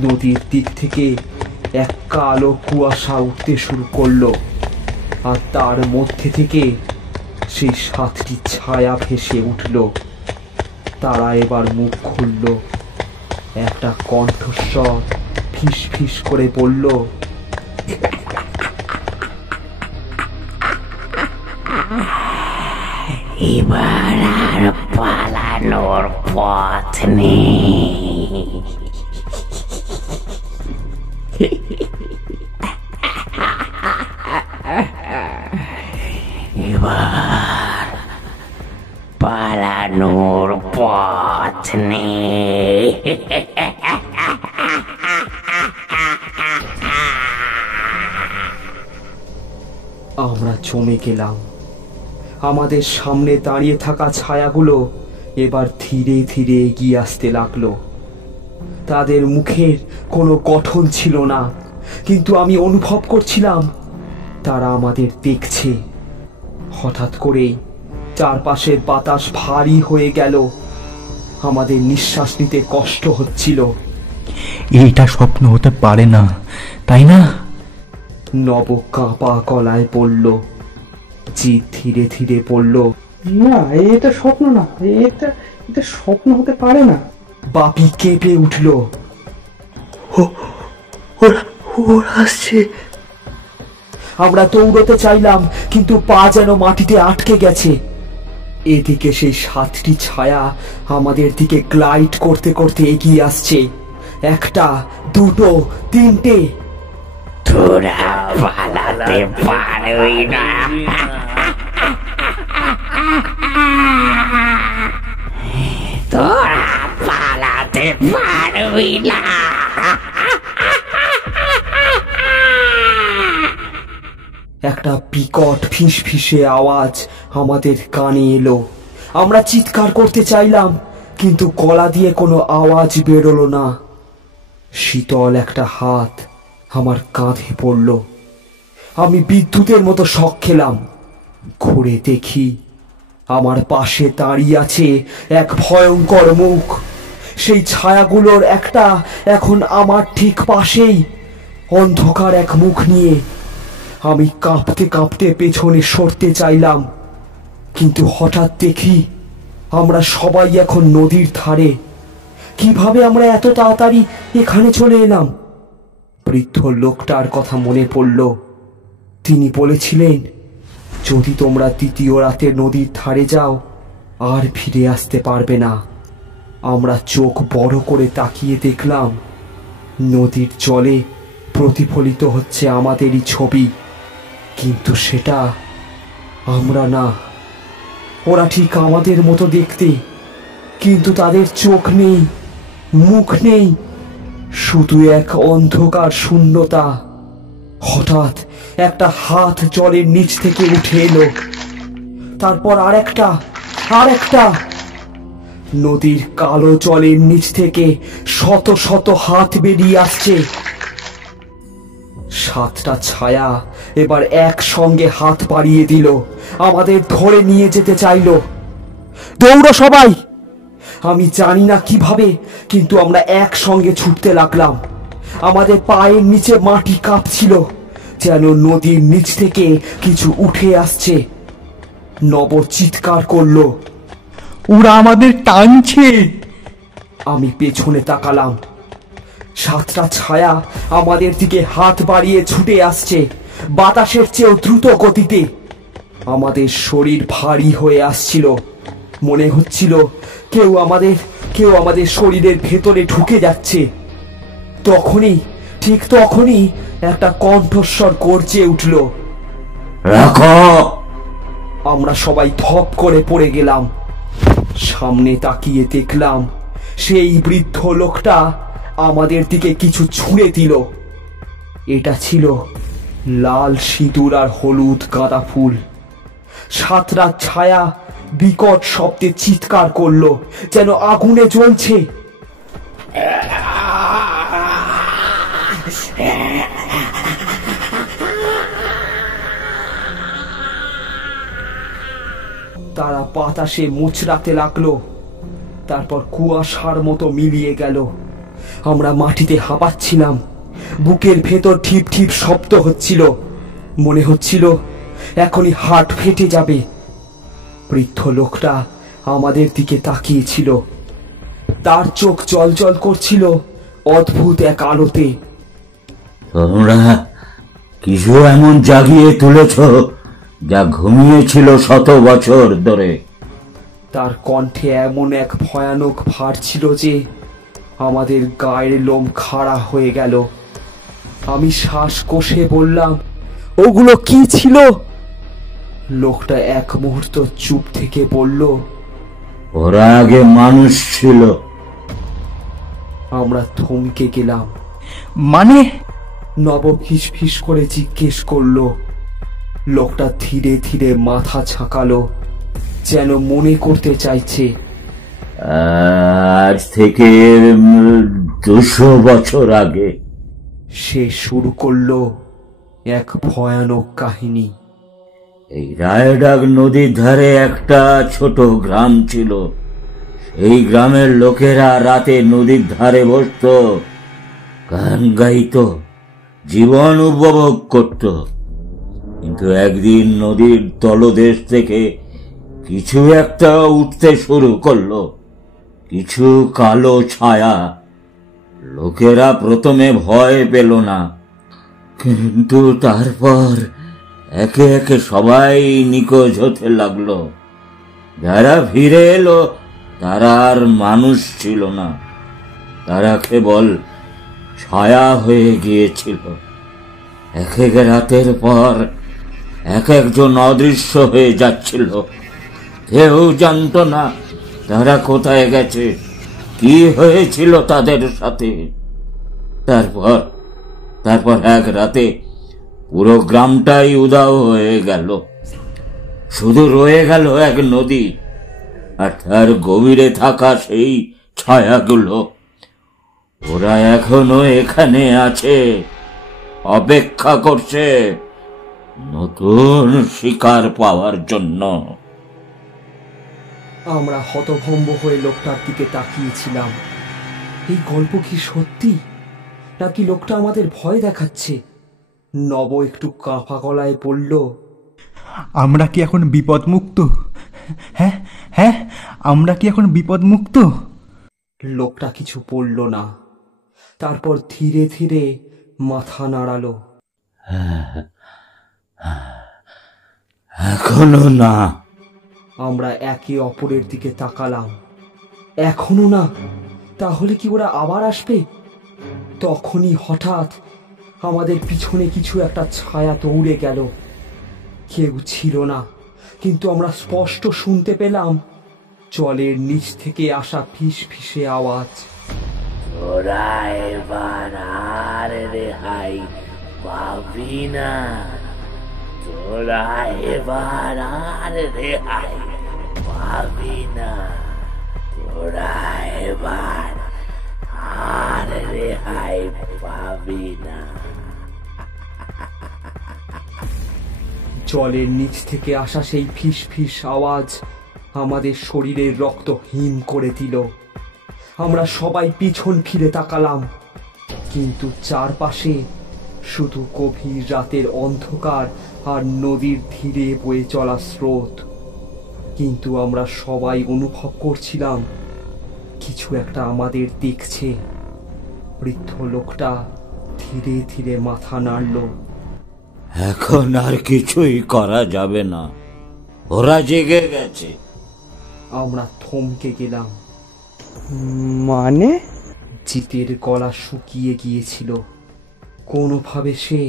নদীর দিক থেকে এক কালো কুয়াশা উঠতে শুরু করলো। আর তার মধ্যে থেকে সেই 7টি ছায়া ভেসে উঠল। তারা এবার মুখ খুলল। একটা কণ্ঠস্বর ফিস ফিস করে বলল, এবার আর পালানোর পথ নেই। এবার পালানোর পথ নেই। আমরা জমে গেলাম। আমাদের সামনে দাঁড়িয়ে থাকা ছায়াগুলো এবার ধীরে ধীরে এগিয়ে আসতে লাগলো। তাদের মুখের কোনো গঠন ছিল না, কিন্তু আমি অনুভব করছিলাম তারা আমাদের দেখছে। হঠাৎ করেই চারপাশের বাতাস ভারী হয়ে গেল। আমাদের নিঃশ্বাস নিতে কষ্ট হচ্ছিল। এইটা স্বপ্ন হতে পারে না, তাই না? নব কাঁপা গলায় বলল। জিৎ ধীরে ধীরে বলল, না, এটা স্বপ্ন না, এটা এটা স্বপ্ন হতে পারে না। বাপি কেঁপে উঠল। ওরা আসছে। আমরা দৌড়তে চাইলাম, কিন্তু পা যেন মাটিতে আটকে গেছে। এদিকে সেই 7টি ছায়া আমাদের দিকে গ্লাইড করতে করতে এগিয়ে আসছে। 1, 2, 3টে। তোরা পালাতে পারবি না। তোরা পালাতে পারবি না। একটা বিকট ফিসফিসে আওয়াজ আমাদের কানে এলো। আমরা চিৎকার করতে চাইলাম, কিন্তু গলা দিয়ে কোনো আওয়াজ বেরোলো না। শীতল একটা হাত আমার কাঁধে পড়ল। আমি বিদ্যুতের মতো শক খেলাম। ঘুরে দেখি আমার পাশে দাঁড়িয়ে আছে এক ভয়ঙ্কর মুখ। সেই ছায়াগুলোর একটা এখন আমার ঠিক পাশেই, অন্ধকার এক মুখ নিয়ে। আমি কাঁপতে কাঁপতে পেছনে সরতে চাইলাম, কিন্তু হঠাৎ দেখি আমরা সবাই এখন নদীর ধারে। কিভাবে আমরা এত তাড়াতাড়ি এখানে চলে এলাম? বৃদ্ধ লোকটার কথা মনে পড়ল। তিনি বলেছিলেন, যদি তোমরা দ্বিতীয় রাতে নদীর ধারে যাও আর ফিরে আসতে পারবে না। আমরা চোখ বড় করে তাকিয়ে দেখলাম নদীর জলে প্রতিফলিত হচ্ছে আমাদেরই ছবি, কিন্তু সেটা আমরা না। ওরা ঠিক আমাদের মতো দেখতে, কিন্তু তাদের চোখ নেই, মুখ নেই, শুধু এক অন্ধকার শূন্যতা। হঠাৎ একটা হাত জলের নিচ থেকে উঠে এলো, তারপর আরেকটা। নদীর কালো জলের নিচ থেকে শত শত হাত বেরিয়ে আসছে। 7টা ছায়া এবার একসঙ্গে হাত বাড়িয়ে দিল, আমাদের ধরে নিয়ে যেতে চাইল। দৌড়ো সবাই! আমি জানি না কিভাবে, কিন্তু আমরা একসঙ্গে ছুটতে লাগলাম। আমাদের পায়ের নিচে মাটি কাঁপছিল, যেন নদীর নিচ থেকে কিছু উঠে আসছে। নব চিৎকার করলো, ওরা আমাদের টানছে। আমি পেছনে তাকালাম। 7টা ছায়া আমাদের দিকে হাত বাড়িয়ে ছুটে আসছে, বাতাসের চেয়েও দ্রুত গতিতে। আমাদের শরীর ভারী হয়ে আসছিল। মনে হচ্ছিল কেউ আমাদের শরীরের ভেতরে ঢুকে যাচ্ছে। ঠিক তখনই একটা কণ্ঠস্বর গর্জে উঠল, রাখো! আমরা সবাই ধপ করে পড়ে গেলাম। সামনে তাকিয়ে দেখলাম সেই বৃদ্ধ লোকটা আমাদের দিকে কিছু ছুঁড়ে দিল। এটা ছিল লাল সিঁদুর আর হলুদ গাঁদা ফুল। 7টা ছায়া বিকট শব্দে চিৎকার করলো, যেন আগুনে জ্বলছে। তারা বাতাসে মুচড়াতে লাগলো, তারপর কুয়াশার মতো মিলিয়ে গেল। আমরা মাটিতে হাঁপাচ্ছিলাম, বুকের ভেতর ঠিপ ঠিপ শব্দ হচ্ছিল। মনে হচ্ছিল এখনই হার্ট ফেটে যাবে। বৃদ্ধ লোকটা আমাদের দিকে তাকিয়েছিল, তার চোখ জলজল করছিল অদ্ভুত এক আলোতে। তোমরা কিছু এমন জাগিয়ে তুলেছ যা ঘুমিয়েছিল 100 বছর ধরে। তার কণ্ঠে এমন এক ভয়ানক ভার ছিল যে আমাদের গায়ের লোম খাড়া হয়ে গেল। আমি শ্বাস কষে বললাম, ওগুলো কি ছিল? লোকটা এক মুহূর্ত চুপ থেকে বলল, ওরা আগে মানুষ ছিল। আমরা থমকে গেলাম। মানে? নব ফিস করে জিজ্ঞেস করলো। লোকটা ধীরে ধীরে মাথা ঝাঁকালো, যেন মনে করতে চাইছে। আজ থেকে 200 বছর আগে। সে শুরু করলো এক ভয়ানক কাহিনী। এই রায়ডাক নদীর ধারে একটা ছোট গ্রাম ছিল। সেই গ্রামের লোকেরা রাতে নদীর ধারে বসত, গান গাইত, জীবন উপভোগ করত। কিন্তু একদিন নদীর তলদেশ থেকে কিছু একটা উঠতে শুরু করলো, কিছু কালো ছায়া। লোকেরা প্রথমে ভয় পেল না, কিন্তু তারপর একে একে সবাই নিখোঁজ হতে লাগলো। যারা ফিরে এলো তারা আর মানুষ ছিল না, তারা কেবল ছায়া হয়ে গিয়েছিল। এক এক রাতের পর এক একজন অদৃশ্য হয়ে যাচ্ছিল। কেউ জানতো না তারা কোথায় গেছে, কি হয়েছিল তাদের সাথে। তারপর এক রাতে পুরো গ্রামটাই উধাও হয়ে গেল। শুধু রয়ে গেল এক নদী আর তার গভীরে থাকা সেই ছায়াগুলো। ওরা এখনো এখানে আছে, অপেক্ষা করছে নতুন শিকার পাওয়ার জন্য। আমরা হতভম্ব হয়ে লোকটার দিকে তাকিয়েছিলাম। এই গল্প কি সত্যি, নাকি লোকটা আমাদের ভয় দেখাচ্ছে? নব একটু কাঁপা গলায় বলল, আমরা কি এখন বিপদমুক্ত? হ্যাঁ হ্যাঁ, আমরা কি এখন বিপদমুক্ত? লোকটা কিছু বলল না। তারপর ধীরে ধীরে মাথা নাড়ালো। এখনো না। আমরা একে অপরের দিকে তাকালাম। এখনো না? তাহলে কি ওরা আবার আসবে? তখনই হঠাৎ আমাদের পিছনে কিছু একটা ছায়া দৌড়ে গেল। কেউ ছিল না, কিন্তু আমরা স্পষ্ট শুনতে পেলাম জলের নিচ থেকে আসা ফিসফিসে আওয়াজ। তোরা এবার আর রেহাই পাবি না, তোরা এবার আর রেহাই পাবি না, তোরা এবার আর রেহাই পাবি না। জলের নিচ থেকে আসা সেই ফিস ফিস আওয়াজ আমাদের শরীরের রক্ত হিম করে দিল। আমরা সবাই পিছন ফিরে তাকালাম, কিন্তু চারপাশে শুধু গভীর রাতের অন্ধকার আর নদীর ধীরে বয়ে চলা স্রোত। কিন্তু আমরা সবাই অনুভব করছিলাম কিছু একটা আমাদের দেখছে। বৃদ্ধ লোকটা ধীরে ধীরে মাথা নাড়ল। এখন আর কিছুই করা যাবে না, ওরা জেগে গেছে। আমরা থমকে গেলাম। মানে? জিতের গলা শুকিয়ে গিয়েছিল। কোনোভাবে সে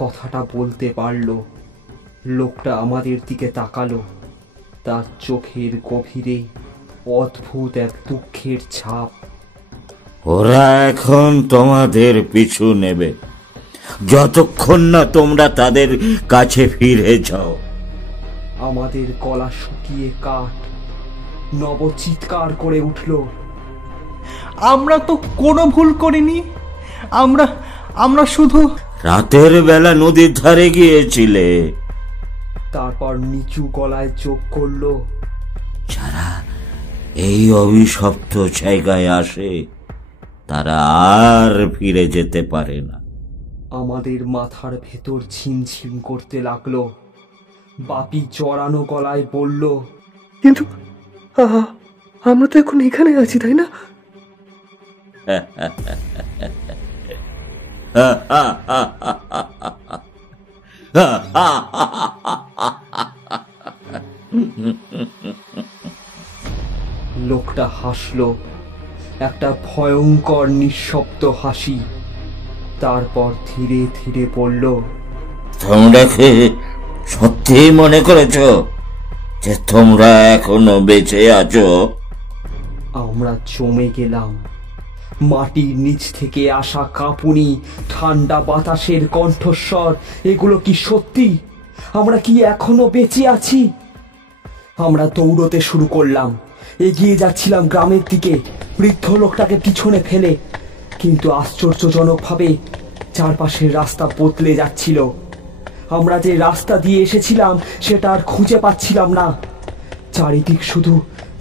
কথাটা বলতে পারল। লোকটা আমাদের দিকে তাকালো। তার চোখের গভীরে অদ্ভুত এক দুঃখের ছাপ। ওরা এখন তোমাদের পিছু নেবে, যতক্ষণ না তোমরা তাদের কাছে ফিরে যাও। আমাদের গলা শুকিয়ে কাঠ। নব চিৎকার করে উঠল, আমরা তো কোনো ভুল করিনি, আমরা শুধু রাতের বেলা নদীর ধারে গিয়েছিলে। তারপর নিচু গলায় যোগ করল, যারা এই অভিশপ্ত জায়গায় আসে তারা আর ফিরে যেতে পারে না। আমাদের মাথার ভেতর ঝিমঝিম করতে লাগলো। বাপি জড়ানো গলায় বলল, কিন্তু আমরা তো এখন এখানে আছি, তাই না? লোকটা হাসলো, একটা ভয়ঙ্কর নিঃশব্দ হাসি। তারপর ধীরে ধীরে বলল, তোমরা কি সত্যি মনে করেছ যে তোমরা এখনো বেঁচে আছো? আমরা জমে গেলাম। মাটির নিচ থেকে আসা কাঁপুনি, ঠান্ডা বাতাসের কণ্ঠস্বর, এগুলো কি সত্যি? আমরা কি এখনো বেঁচে আছি? আমরা দৌড়তে শুরু করলাম। এগিয়ে যাচ্ছিলাম গ্রামের দিকে, বৃদ্ধ লোকটাকে পিছনে ফেলে। কিন্তু আশ্চর্যজনকভাবে চারপাশের রাস্তা বদলে যাচ্ছিল। আমরা যে রাস্তা দিয়ে এসেছিলাম সেটা আর খুঁজে পাচ্ছিলাম না। চারিদিক শুধু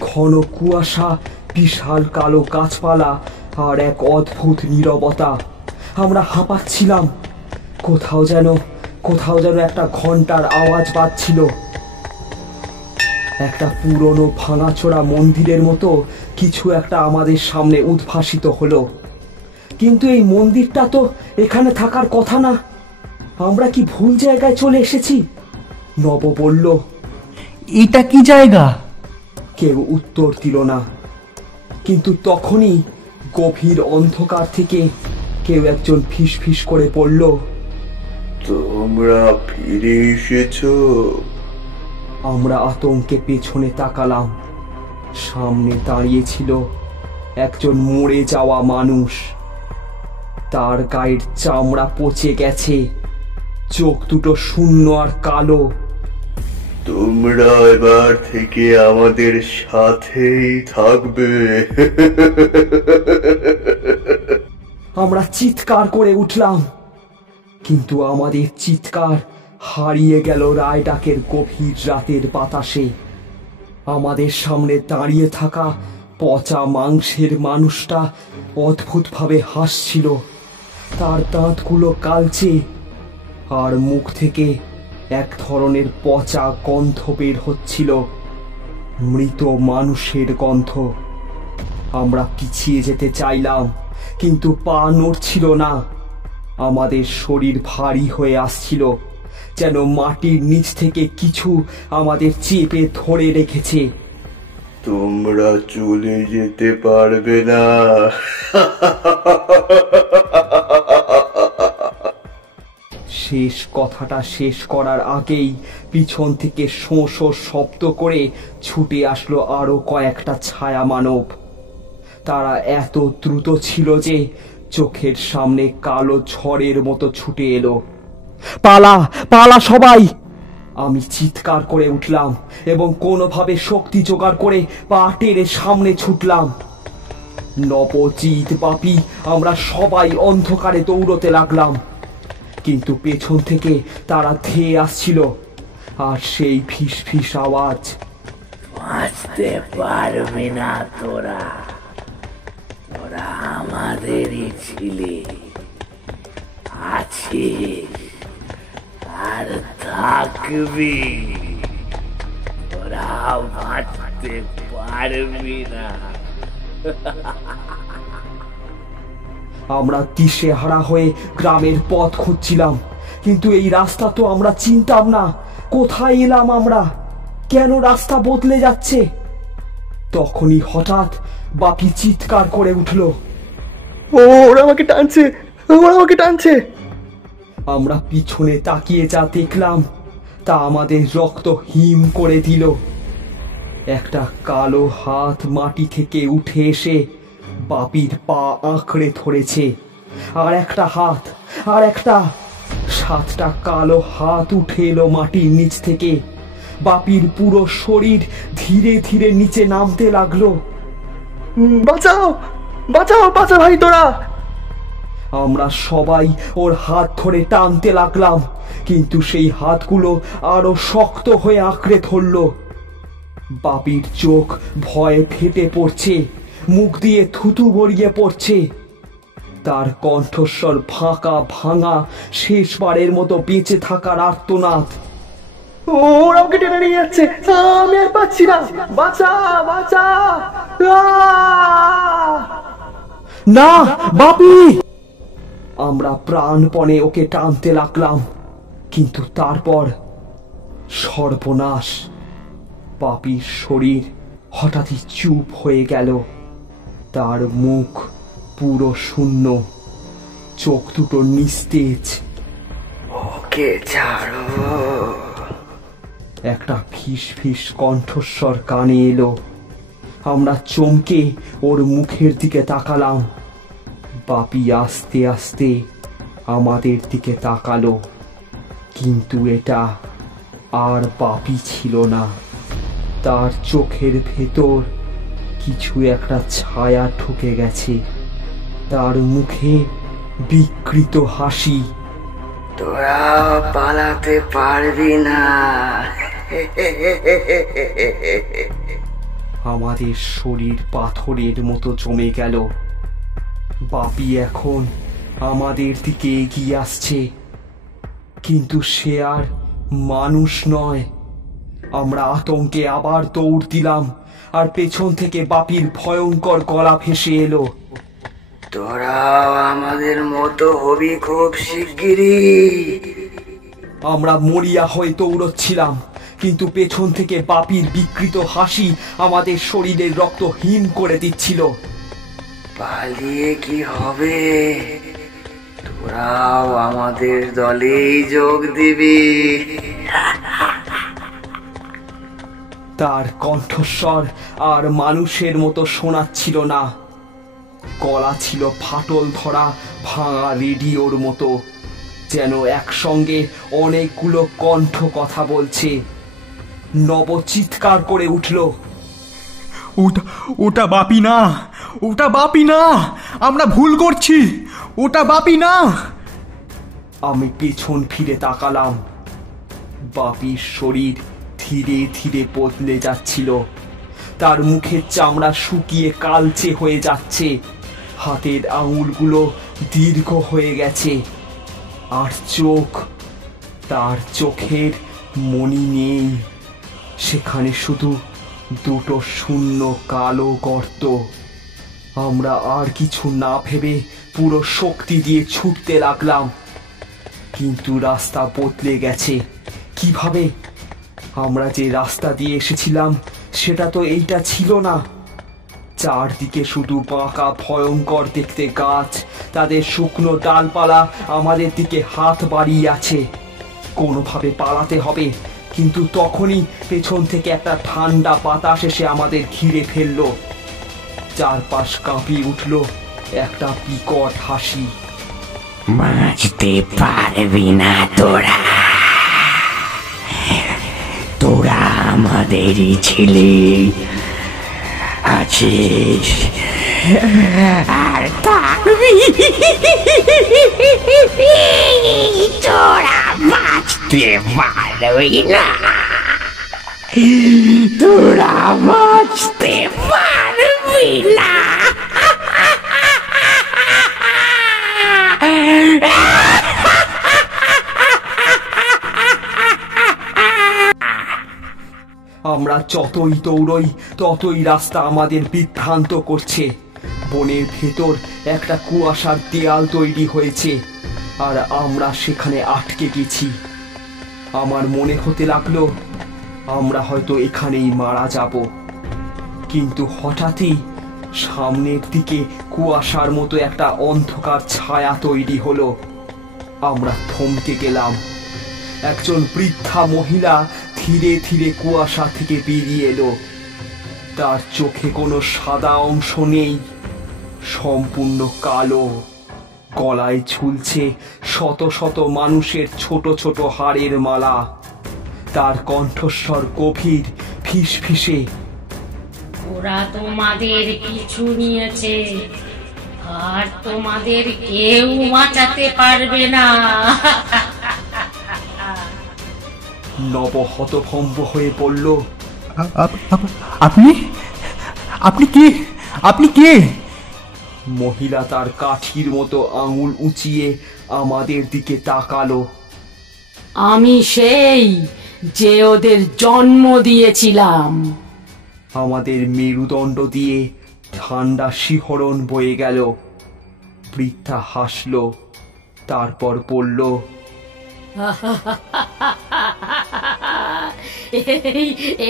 ঘন কুয়াশা, বিশাল কালো গাছপালা আর এক অদ্ভুত নীরবতা। আমরা হাঁপাচ্ছিলাম। কোথাও যেন একটা ঘন্টার আওয়াজ বাজছিল। একটা পুরনো ভাঙাচোরা মন্দিরের মতো কিছু একটা আমাদের সামনে উদ্ভাসিত হলো। কিন্তু এই মন্দিরটা তো এখানে থাকার কথা না। আমরা কি ভুল জায়গায় চলে এসেছি? নব বলল। এটা কি জায়গা? কেউ উত্তর দিল না। কিন্তু তখনই গভীর অন্ধকার থেকে কেউ একজন ফিসফিস করে পড়ল, তোমরা ফিরে এসেছো? আমরা আতঙ্কে পেছনে তাকালাম। সামনে দাঁড়িয়েছিল একজন মরে যাওয়া মানুষ। তার গায়ের চামড়া পচে গেছে, চোখ দুটো শূন্য আর কালো। তোমরা এবার থেকে আমাদের সাথেই থাকবে। আমরা চিৎকার করে উঠলাম, কিন্তু আমাদের চিৎকার হারিয়ে গেল রায়ডাকের গভীর রাতের বাতাসে। আমাদের সামনে দাঁড়িয়ে থাকা পচা মাংসের মানুষটা অদ্ভুতভাবে হাসছিল। তার দাঁতগুলো কালচে আর মুখ থেকে এক ধরনের পচা গন্ধ বের হচ্ছিল, মৃত মানুষের গন্ধ। আমরা পিছিয়ে যেতে চাইলাম, কিন্তু পা নড়ছিল না। আমাদের শরীর ভারী হয়ে আসছিল, যেন মাটির নিচ থেকে কিছু আমাদের চেপে ধরে রেখেছে। তোমরা চলে যেতে পারবে না। শেষ কথাটা শেষ করার আগেই পিছন থেকে শোঁ শোঁ শব্দ করে ছুটে আসলো আরো কয়েকটা ছায়া মানব। তারা এত দ্রুত ছিল যে চোখের সামনে কালো ঝড়ের মতো ছুটে এলো। পালা পালা সবাই! আমি চিৎকার করে উঠলাম এবং কোনোভাবে শক্তি জোগাড় করে পা টেনে সামনে ছুটলাম। নবজিৎ, বাপি, আমরা সবাই অন্ধকারে দৌড়তে লাগলাম। কিন্তু পেছন থেকে তারা ধেয়ে আসছিল, আর সেই ফিস ফিস আওয়াজ, বাঁচতে পারবি না তোরা, তোরা আমাদেরই ছিলে, আছিস আর থাকবি, তোরা বাঁচতে পারবি না। আমরা দিশেহারা হয়ে গ্রামের পথ খুঁজছিলাম, কিন্তু এই রাস্তা তো আমরা চিনতাম না। কোথায় এলাম আমরা? কেন রাস্তা বদলে যাচ্ছে? তখনই হঠাৎ বাপি চিৎকার করে উঠল, ওরা আমাকে টানছে, ওরা আমাকে টানছে। আমরা পিছনে তাকিয়ে যা দেখলাম তা আমাদের রক্ত হিম করে দিল। একটা কালো হাত মাটি থেকে উঠে এসে বাপির পা আঁকড়ে ধরেছে। আর একটা 7টা কালো হাত উঠে এলো মাটির নিচ থেকে। বাপির পুরো শরীর ধীরে ধীরে নিচে নামতে লাগলো। বাঁচাও বাঁচাও বাঁচা ভাই তোরা! আমরা সবাই ওর হাত ধরে টানতে লাগলাম, কিন্তু সেই হাতগুলো আরো শক্ত হয়ে আঁকড়ে ধরল। বাপির চোখ ভয়ে ফেটে পড়ছে, মুখ দিয়ে থুতু গড়িয়ে পড়ছে। তার কণ্ঠস্বর ফাঁকা ভাঙা, শেষবারের মতো বেঁচে থাকার আর্তনাদ। ওরা আমাকে টেনে নিয়ে যাচ্ছে, আমি আর পাচ্ছি না, বাঁচা বাঁচা! না বাপি! আমরা প্রাণপণে ওকে টানতে লাগলাম, কিন্তু তারপর সর্বনাশ! বাপির শরীর হঠাৎই চুপ হয়ে গেল। তার মুখ পুরো শূন্য, চোখ দুটো নিস্তেজ। ওকে ছাড়ো। একটা ফিস ফিস কণ্ঠস্বর কানে এলো। আমরা চমকে ওর মুখের দিকে তাকালাম। বাপি আস্তে আস্তে আমাদের দিকে তাকালো, কিন্তু এটা আর বাপি ছিল না। তার চোখের ভেতর কিছু একটা ছায়া ঢুকে গেছে। তার মুখে বিকৃত হাসি। তোরা পালাতে পারবি না। আমাদের শরীর পাথরের মতো জমে গেল। বাপি এখন আমাদের দিকে এগিয়ে আসছে, কিন্তু সে আর মানুষ নয়। আমরা আতঙ্কে আবার দৌড় দিলাম, আর পেছন থেকে বাপির ভয়ঙ্কর গলা ভেসে এলো। তোরাও আমাদের মতো হবি খুব শিগগিরই। আমরা মরিয়া হয়ে দৌড়চ্ছিলাম, কিন্তু পেছন থেকে বাপির বিকৃত হাসি আমাদের শরীরের রক্ত হিম করে দিচ্ছিল। পালিয়ে কি হবে? তোরাও আমাদের দলেই যোগ দিবি। তার কণ্ঠস্বর আর মানুষের মতো শোনাচ্ছিল না। গলা ছিল ফাটল ধরা ভাঙা রেডিওর মতো, যেন একসঙ্গে অনেকগুলো কণ্ঠ কথা বলছে। নব চিৎকার করে উঠল, ওটা বাপি না, ওটা বাপি না, আমরা ভুল করছি, ওটা বাপি না। আমি পেছন ফিরে তাকালাম। বাপির শরীর ধীরে ধীরে বদলে যাচ্ছিল। তার মুখের চামড়া শুকিয়ে কালচে হয়ে যাচ্ছে, হাতের আঙুলগুলো দীর্ঘ হয়ে গেছে, আর চোখ, তার চোখের মনি নেই। সেখানে শুধু দুটো শূন্য কালো গর্ত। আমরা আর কিছু না ভেবে পুরো শক্তি দিয়ে ছুটতে লাগলাম, কিন্তু রাস্তা বদলে গেছে। কিভাবে? আমরা যে রাস্তা দিয়ে এসেছিলাম সেটা তো এইটা ছিল না। চারদিকে শুধু বাঁকা ভয়ঙ্কর দেখতে গাছ, তাদের শুকনো ডালপালা আমাদের দিকে হাত বাড়িয়ে আছে। কোনোভাবে পালাতে হবে, কিন্তু তখনই পেছন থেকে একটা ঠান্ডা বাতাস এসে আমাদের ঘিরে ফেলল। চারপাশ কাঁপিয়ে উঠল একটা বিকট হাসি। বাঁচতে পারবি না তোরা, তোরা আমাদেরই ছিলি, আছিস আর থাকবি। তোরা বাঁচতে পারবি না, তোরা বাঁচতে পারবি না। আমরা যতই দৌড়ই ততই রাস্তা আমাদের বিভ্রান্ত করছে। বনের ভেতর একটা কুয়াশার দেয়াল তৈরি হয়েছে, আর আমরা সেখানে আটকে গেছি। আমার মনে হতে লাগলো আমরা হয়তো এখানেই মারা যাব। কিন্তু হঠাৎই সামনের দিকে কুয়াশার মতো একটা অন্ধকার ছায়া তৈরি হলো। আমরা থমকে গেলাম। একজন বৃদ্ধা মহিলা ধীরে ধীরে কুয়াশা থেকে বেরিয়ে এলো। তার চোখে কোনো সাদা অংশ নেই, সম্পূর্ণ কালো। গলায় ঝুলছে শত শত মানুষের ছোট ছোট হাড়ের মালা। তার কণ্ঠস্বর গভীর, ফিসফিসে। ওরা তোমাদের পিছু নিয়েছে, আর তোমাদের কেউ বাঁচাতে পারবে না। নব হতভম্ব হয়ে পড়ল। আপনি আপনি কে? আপনি কে? মহিলা তার কাঠির মতো আঙুল উঁচিয়ে আমাদের দিকে তাকালো। আমি সেই যে ওদের জন্ম দিয়েছিলাম। আমাদের মেরুদণ্ড দিয়ে ঠান্ডা শিহরণ বয়ে গেল। বৃদ্ধা হাসল, তারপর বলল,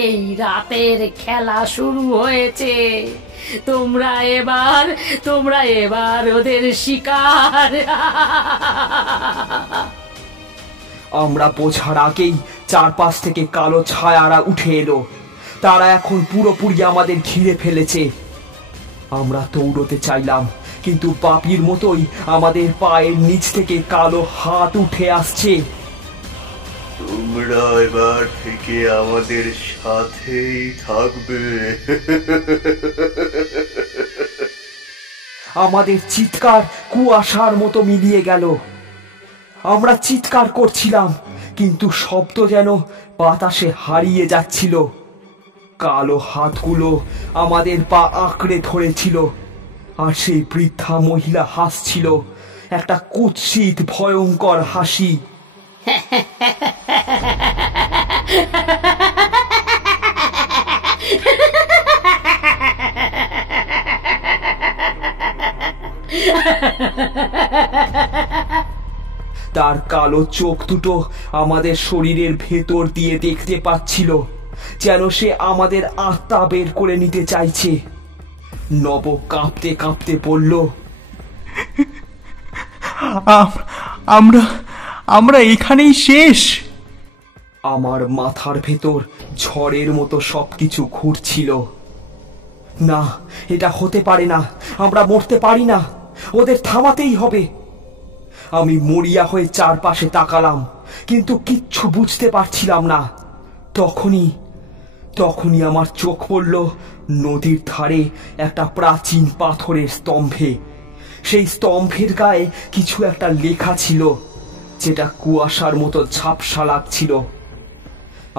এই রাতের খেলা শুরু হয়েছে। তোমরা এবার ওদের শিকার। আমরা বোঝার আগেই চারপাশ থেকে কালো ছায়ারা উঠে এলো। তারা এখন পুরোপুরি আমাদের ঘিরে ফেলেছে। আমরা দৌড়তে চাইলাম, কিন্তু পাপির মতোই আমাদের পায়ের নিচ থেকে কালো হাত উঠে আসছে। তোমরা এবার থেকে আমাদের সাথেই থাকবে। আমাদের চিৎকার কুয়াশার মতো মিলিয়ে গেল। আমরা চিৎকার করছিলাম, কিন্তু শব্দ যেন বাতাসে হারিয়ে যাচ্ছিল। কালো হাতগুলো আমাদের পা আঁকড়ে ধরেছিল, আর সেই বৃদ্ধা মহিলা হাসছিল, একটা কুৎসিত ভয়ঙ্কর হাসি। তার কালো চোখ দুটো আমাদের শরীরের ভেতর দিয়ে দেখতে পাচ্ছিল, যেন সে আমাদের আত্মা বের করে নিতে চাইছে। নব কাঁপতে কাঁপতে বলল, আমরা এখানেই শেষ। আমার মাথার ভেতর ঝড়ের মতো সবকিছু ঘুরছিল। না, এটা হতে পারে না, আমরা মরতে পারি না, ওদের থামাতেই হবে। আমি মরিয়া হয়ে চারপাশে তাকালাম, কিন্তু কিচ্ছু বুঝতে পারছিলাম না। তখনই আমার চোখ পড়ল নদীর ধারে একটা প্রাচীন পাথরের স্তম্ভে। সেই স্তম্ভের গায়ে কিছু একটা লেখা ছিল, যেটা কুয়াশার মতো ঝাপসা লাগছিল।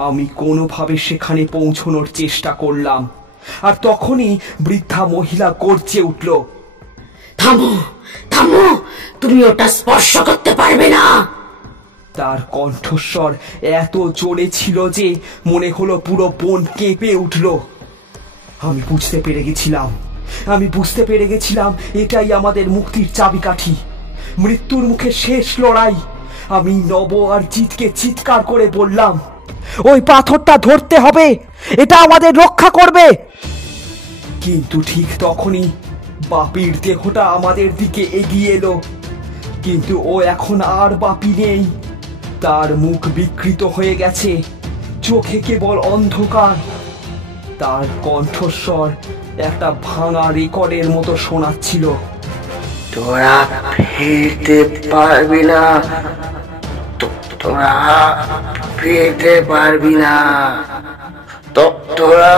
আমি কোনোভাবে সেখানে পৌঁছানোর চেষ্টা করলাম, আর তখনই বৃদ্ধা মহিলা গর্জে উঠল, থামো থামো, তুমি ওটা স্পর্শ করতে পারবে না। তার কণ্ঠস্বর এত জোরে ছিল যে মনে হলো পুরো বন কেঁপে উঠল। আমি বুঝতে পেরে গেছিলাম এটাই আমাদের মুক্তির চাবিকাঠি, মৃত্যুর মুখে শেষ লড়াই। আমি নব আর জিতকে চিৎকার করে বললাম, ওই পাথরটা ধরতে হবে, এটা আমাদের রক্ষা করবে। কিন্তু ঠিক তখনই বাপির দেহটা আমাদের দিকে এগিয়ে এলো, কিন্তু ও এখন আর বাপি নেই। তার মুখ বিকৃত হয়ে গেছে, চোখে কেবল অন্ধকার। তার কণ্ঠস্বর একটা ভাঙা রেকর্ডের মতো শোনাচ্ছিল, তোরা ফিরতে পারবি না, তোরা ফিরতে পারবি না, তোরা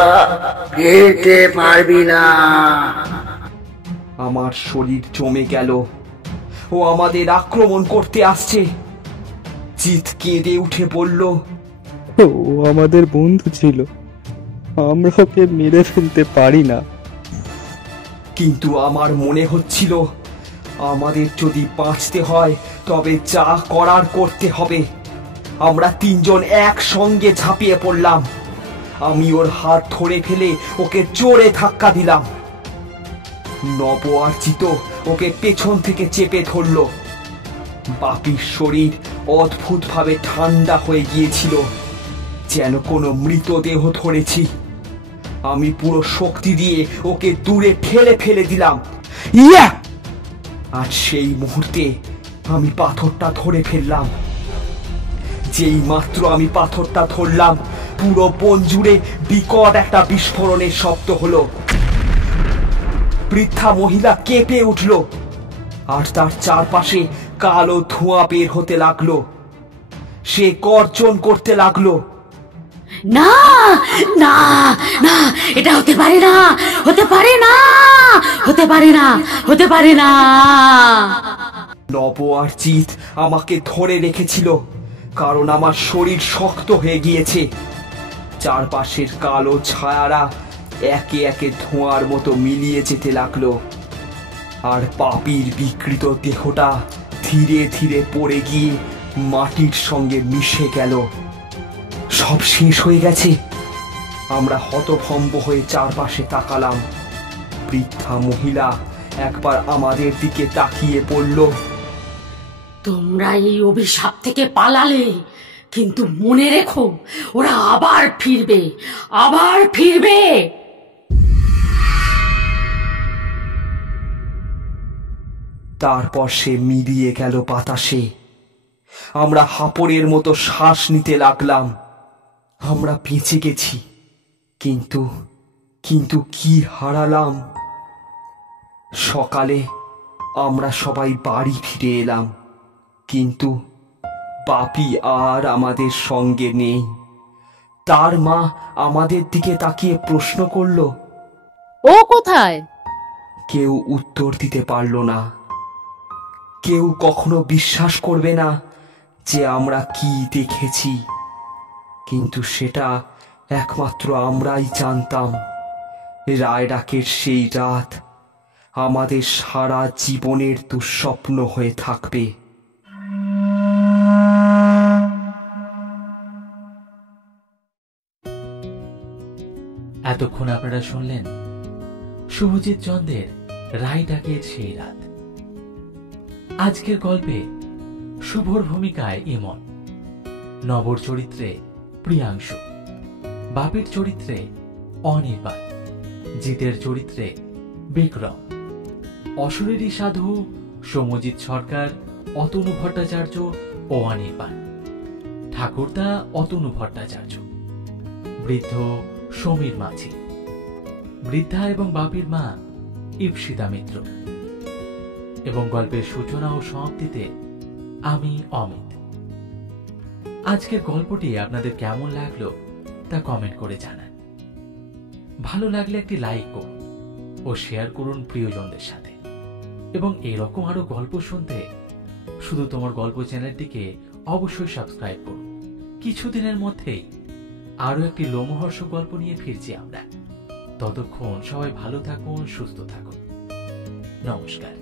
ফিরতে পারবি না। আমার শরীর জমে গেল, ও আমাদের আক্রমণ করতে আসছে। জিত কেঁদে উঠে বলল, ও আমাদের বন্ধু ছিল, আমরা ওকে মেরে ফেলতে পারি না। কিন্তু আমার মনে হচ্ছিল আমাদের যদি বাঁচতে হয় তবে যা করার করতে হবে। আমরা তিনজন একসঙ্গে ঝাঁপিয়ে পড়লাম। আমি ওর হাত ধরে ফেলে ওকে জোরে ধাক্কা দিলাম। নব আর জিত ওকে পেছন থেকে চেপে ধরল। বাপির শরীর অদ্ভুতভাবে ঠান্ডা হয়ে গিয়েছিল, যেন কোনো মৃতদেহ ধরেছি। আমি পুরো শক্তি দিয়ে ওকে দূরে ঠেলে ফেলে দিলাম। ইয়া! আর সেই মুহূর্তে আমি পাথরটা ধরে ফেললাম। যেই মাত্র আমি পাথরটা ধরলাম, পুরো বন জুড়ে বিকট একটা বিস্ফোরণের শব্দ হলো। বৃদ্ধা মহিলা কেঁপে উঠল, আর তার চারপাশে কালো ধোঁয়া বের হতে লাগলো। সে গর্জন করতে লাগলো, না না না, এটা হতে পারে না, হতে পারে না, হতে পারে না, হতে পারে না। নব আর জিত আমাকে ধরে রেখেছিল, কারণ আমার শরীর শক্ত হয়ে গিয়েছে। চারপাশের কালো ছায়ারা একে একে ধোঁয়ার মতো মিলিয়ে যেতে লাগলো, আর পাপির বিকৃত দেহটা ধীরে ধীরে পড়ে গিয়ে মাটির সঙ্গে মিশে গেল। সব শেষ হয়ে গেছে। আমরা হতভম্ব হয়ে চারপাশে তাকালাম। বৃদ্ধা মহিলা একবার আমাদের দিকে তাকিয়ে বলল, তোমরা এই অভিশাপ থেকে পালালে, কিন্তু মনে রেখো ওরা আবার ফিরবে, আবার ফিরবে। তারপর সে মিলিয়ে গেল বাতাসে। আমরা হাঁপড়ের মতো শ্বাস নিতে লাগলাম। আমরা বেঁচে গেছি, কিন্তু কিন্তু কি হারালাম। সকালে আমরা সবাই বাড়ি ফিরে এলাম, কিন্তু বাপি আর আমাদের সঙ্গে নেই। তার মা আমাদের দিকে তাকিয়ে প্রশ্ন করল, ও কোথায়? কেউ উত্তর দিতে পারল না। কেউ কখনো বিশ্বাস করবে না যে আমরা কি দেখেছি, কিন্তু সেটা একমাত্র আমরাই জানতাম। রায়ডাকের সেই রাত আমাদের সারা জীবনের দুঃস্বপ্ন হয়ে থাকবে। এতক্ষণ আপনারা শুনলেন শুভজিৎ চন্দের রায়ডাকের সেই রাত। আজকের গল্পে শুভর ভূমিকায় ইমন, নবর চরিত্রে প্রিয়াংশু, বাপের চরিত্রে অনির্বাণ, জিতের চরিত্রে বিক্রম, অশরীরী সাধু সৌম্যজিৎ সরকার, অতনু ভট্টাচার্য ও অনির্বাণ, ঠাকুরদা অতনু ভট্টাচার্য, বৃদ্ধ সমীর মাঝি, বৃদ্ধা এবং বাপির মা ইপসিতা মিত্র, এবং গল্পের সূচনা ও সমাপ্তিতে আমি অমিত। আজকের গল্পটি আপনাদের কেমন লাগলো তা কমেন্ট করে জানান। ভালো লাগলে একটি লাইক করুন ও শেয়ার করুন প্রিয়জনদের সাথে, এবং এরকম আরো গল্প শুনতে শুধু তোমার গল্প চ্যানেলটিকে অবশ্যই সাবস্ক্রাইব করুন। কিছুদিনের মধ্যেই আরো একটি লোমহর্ষক গল্প নিয়ে ফিরছি আমরা। ততক্ষণ সবাই ভালো থাকুন, সুস্থ থাকুন। নমস্কার।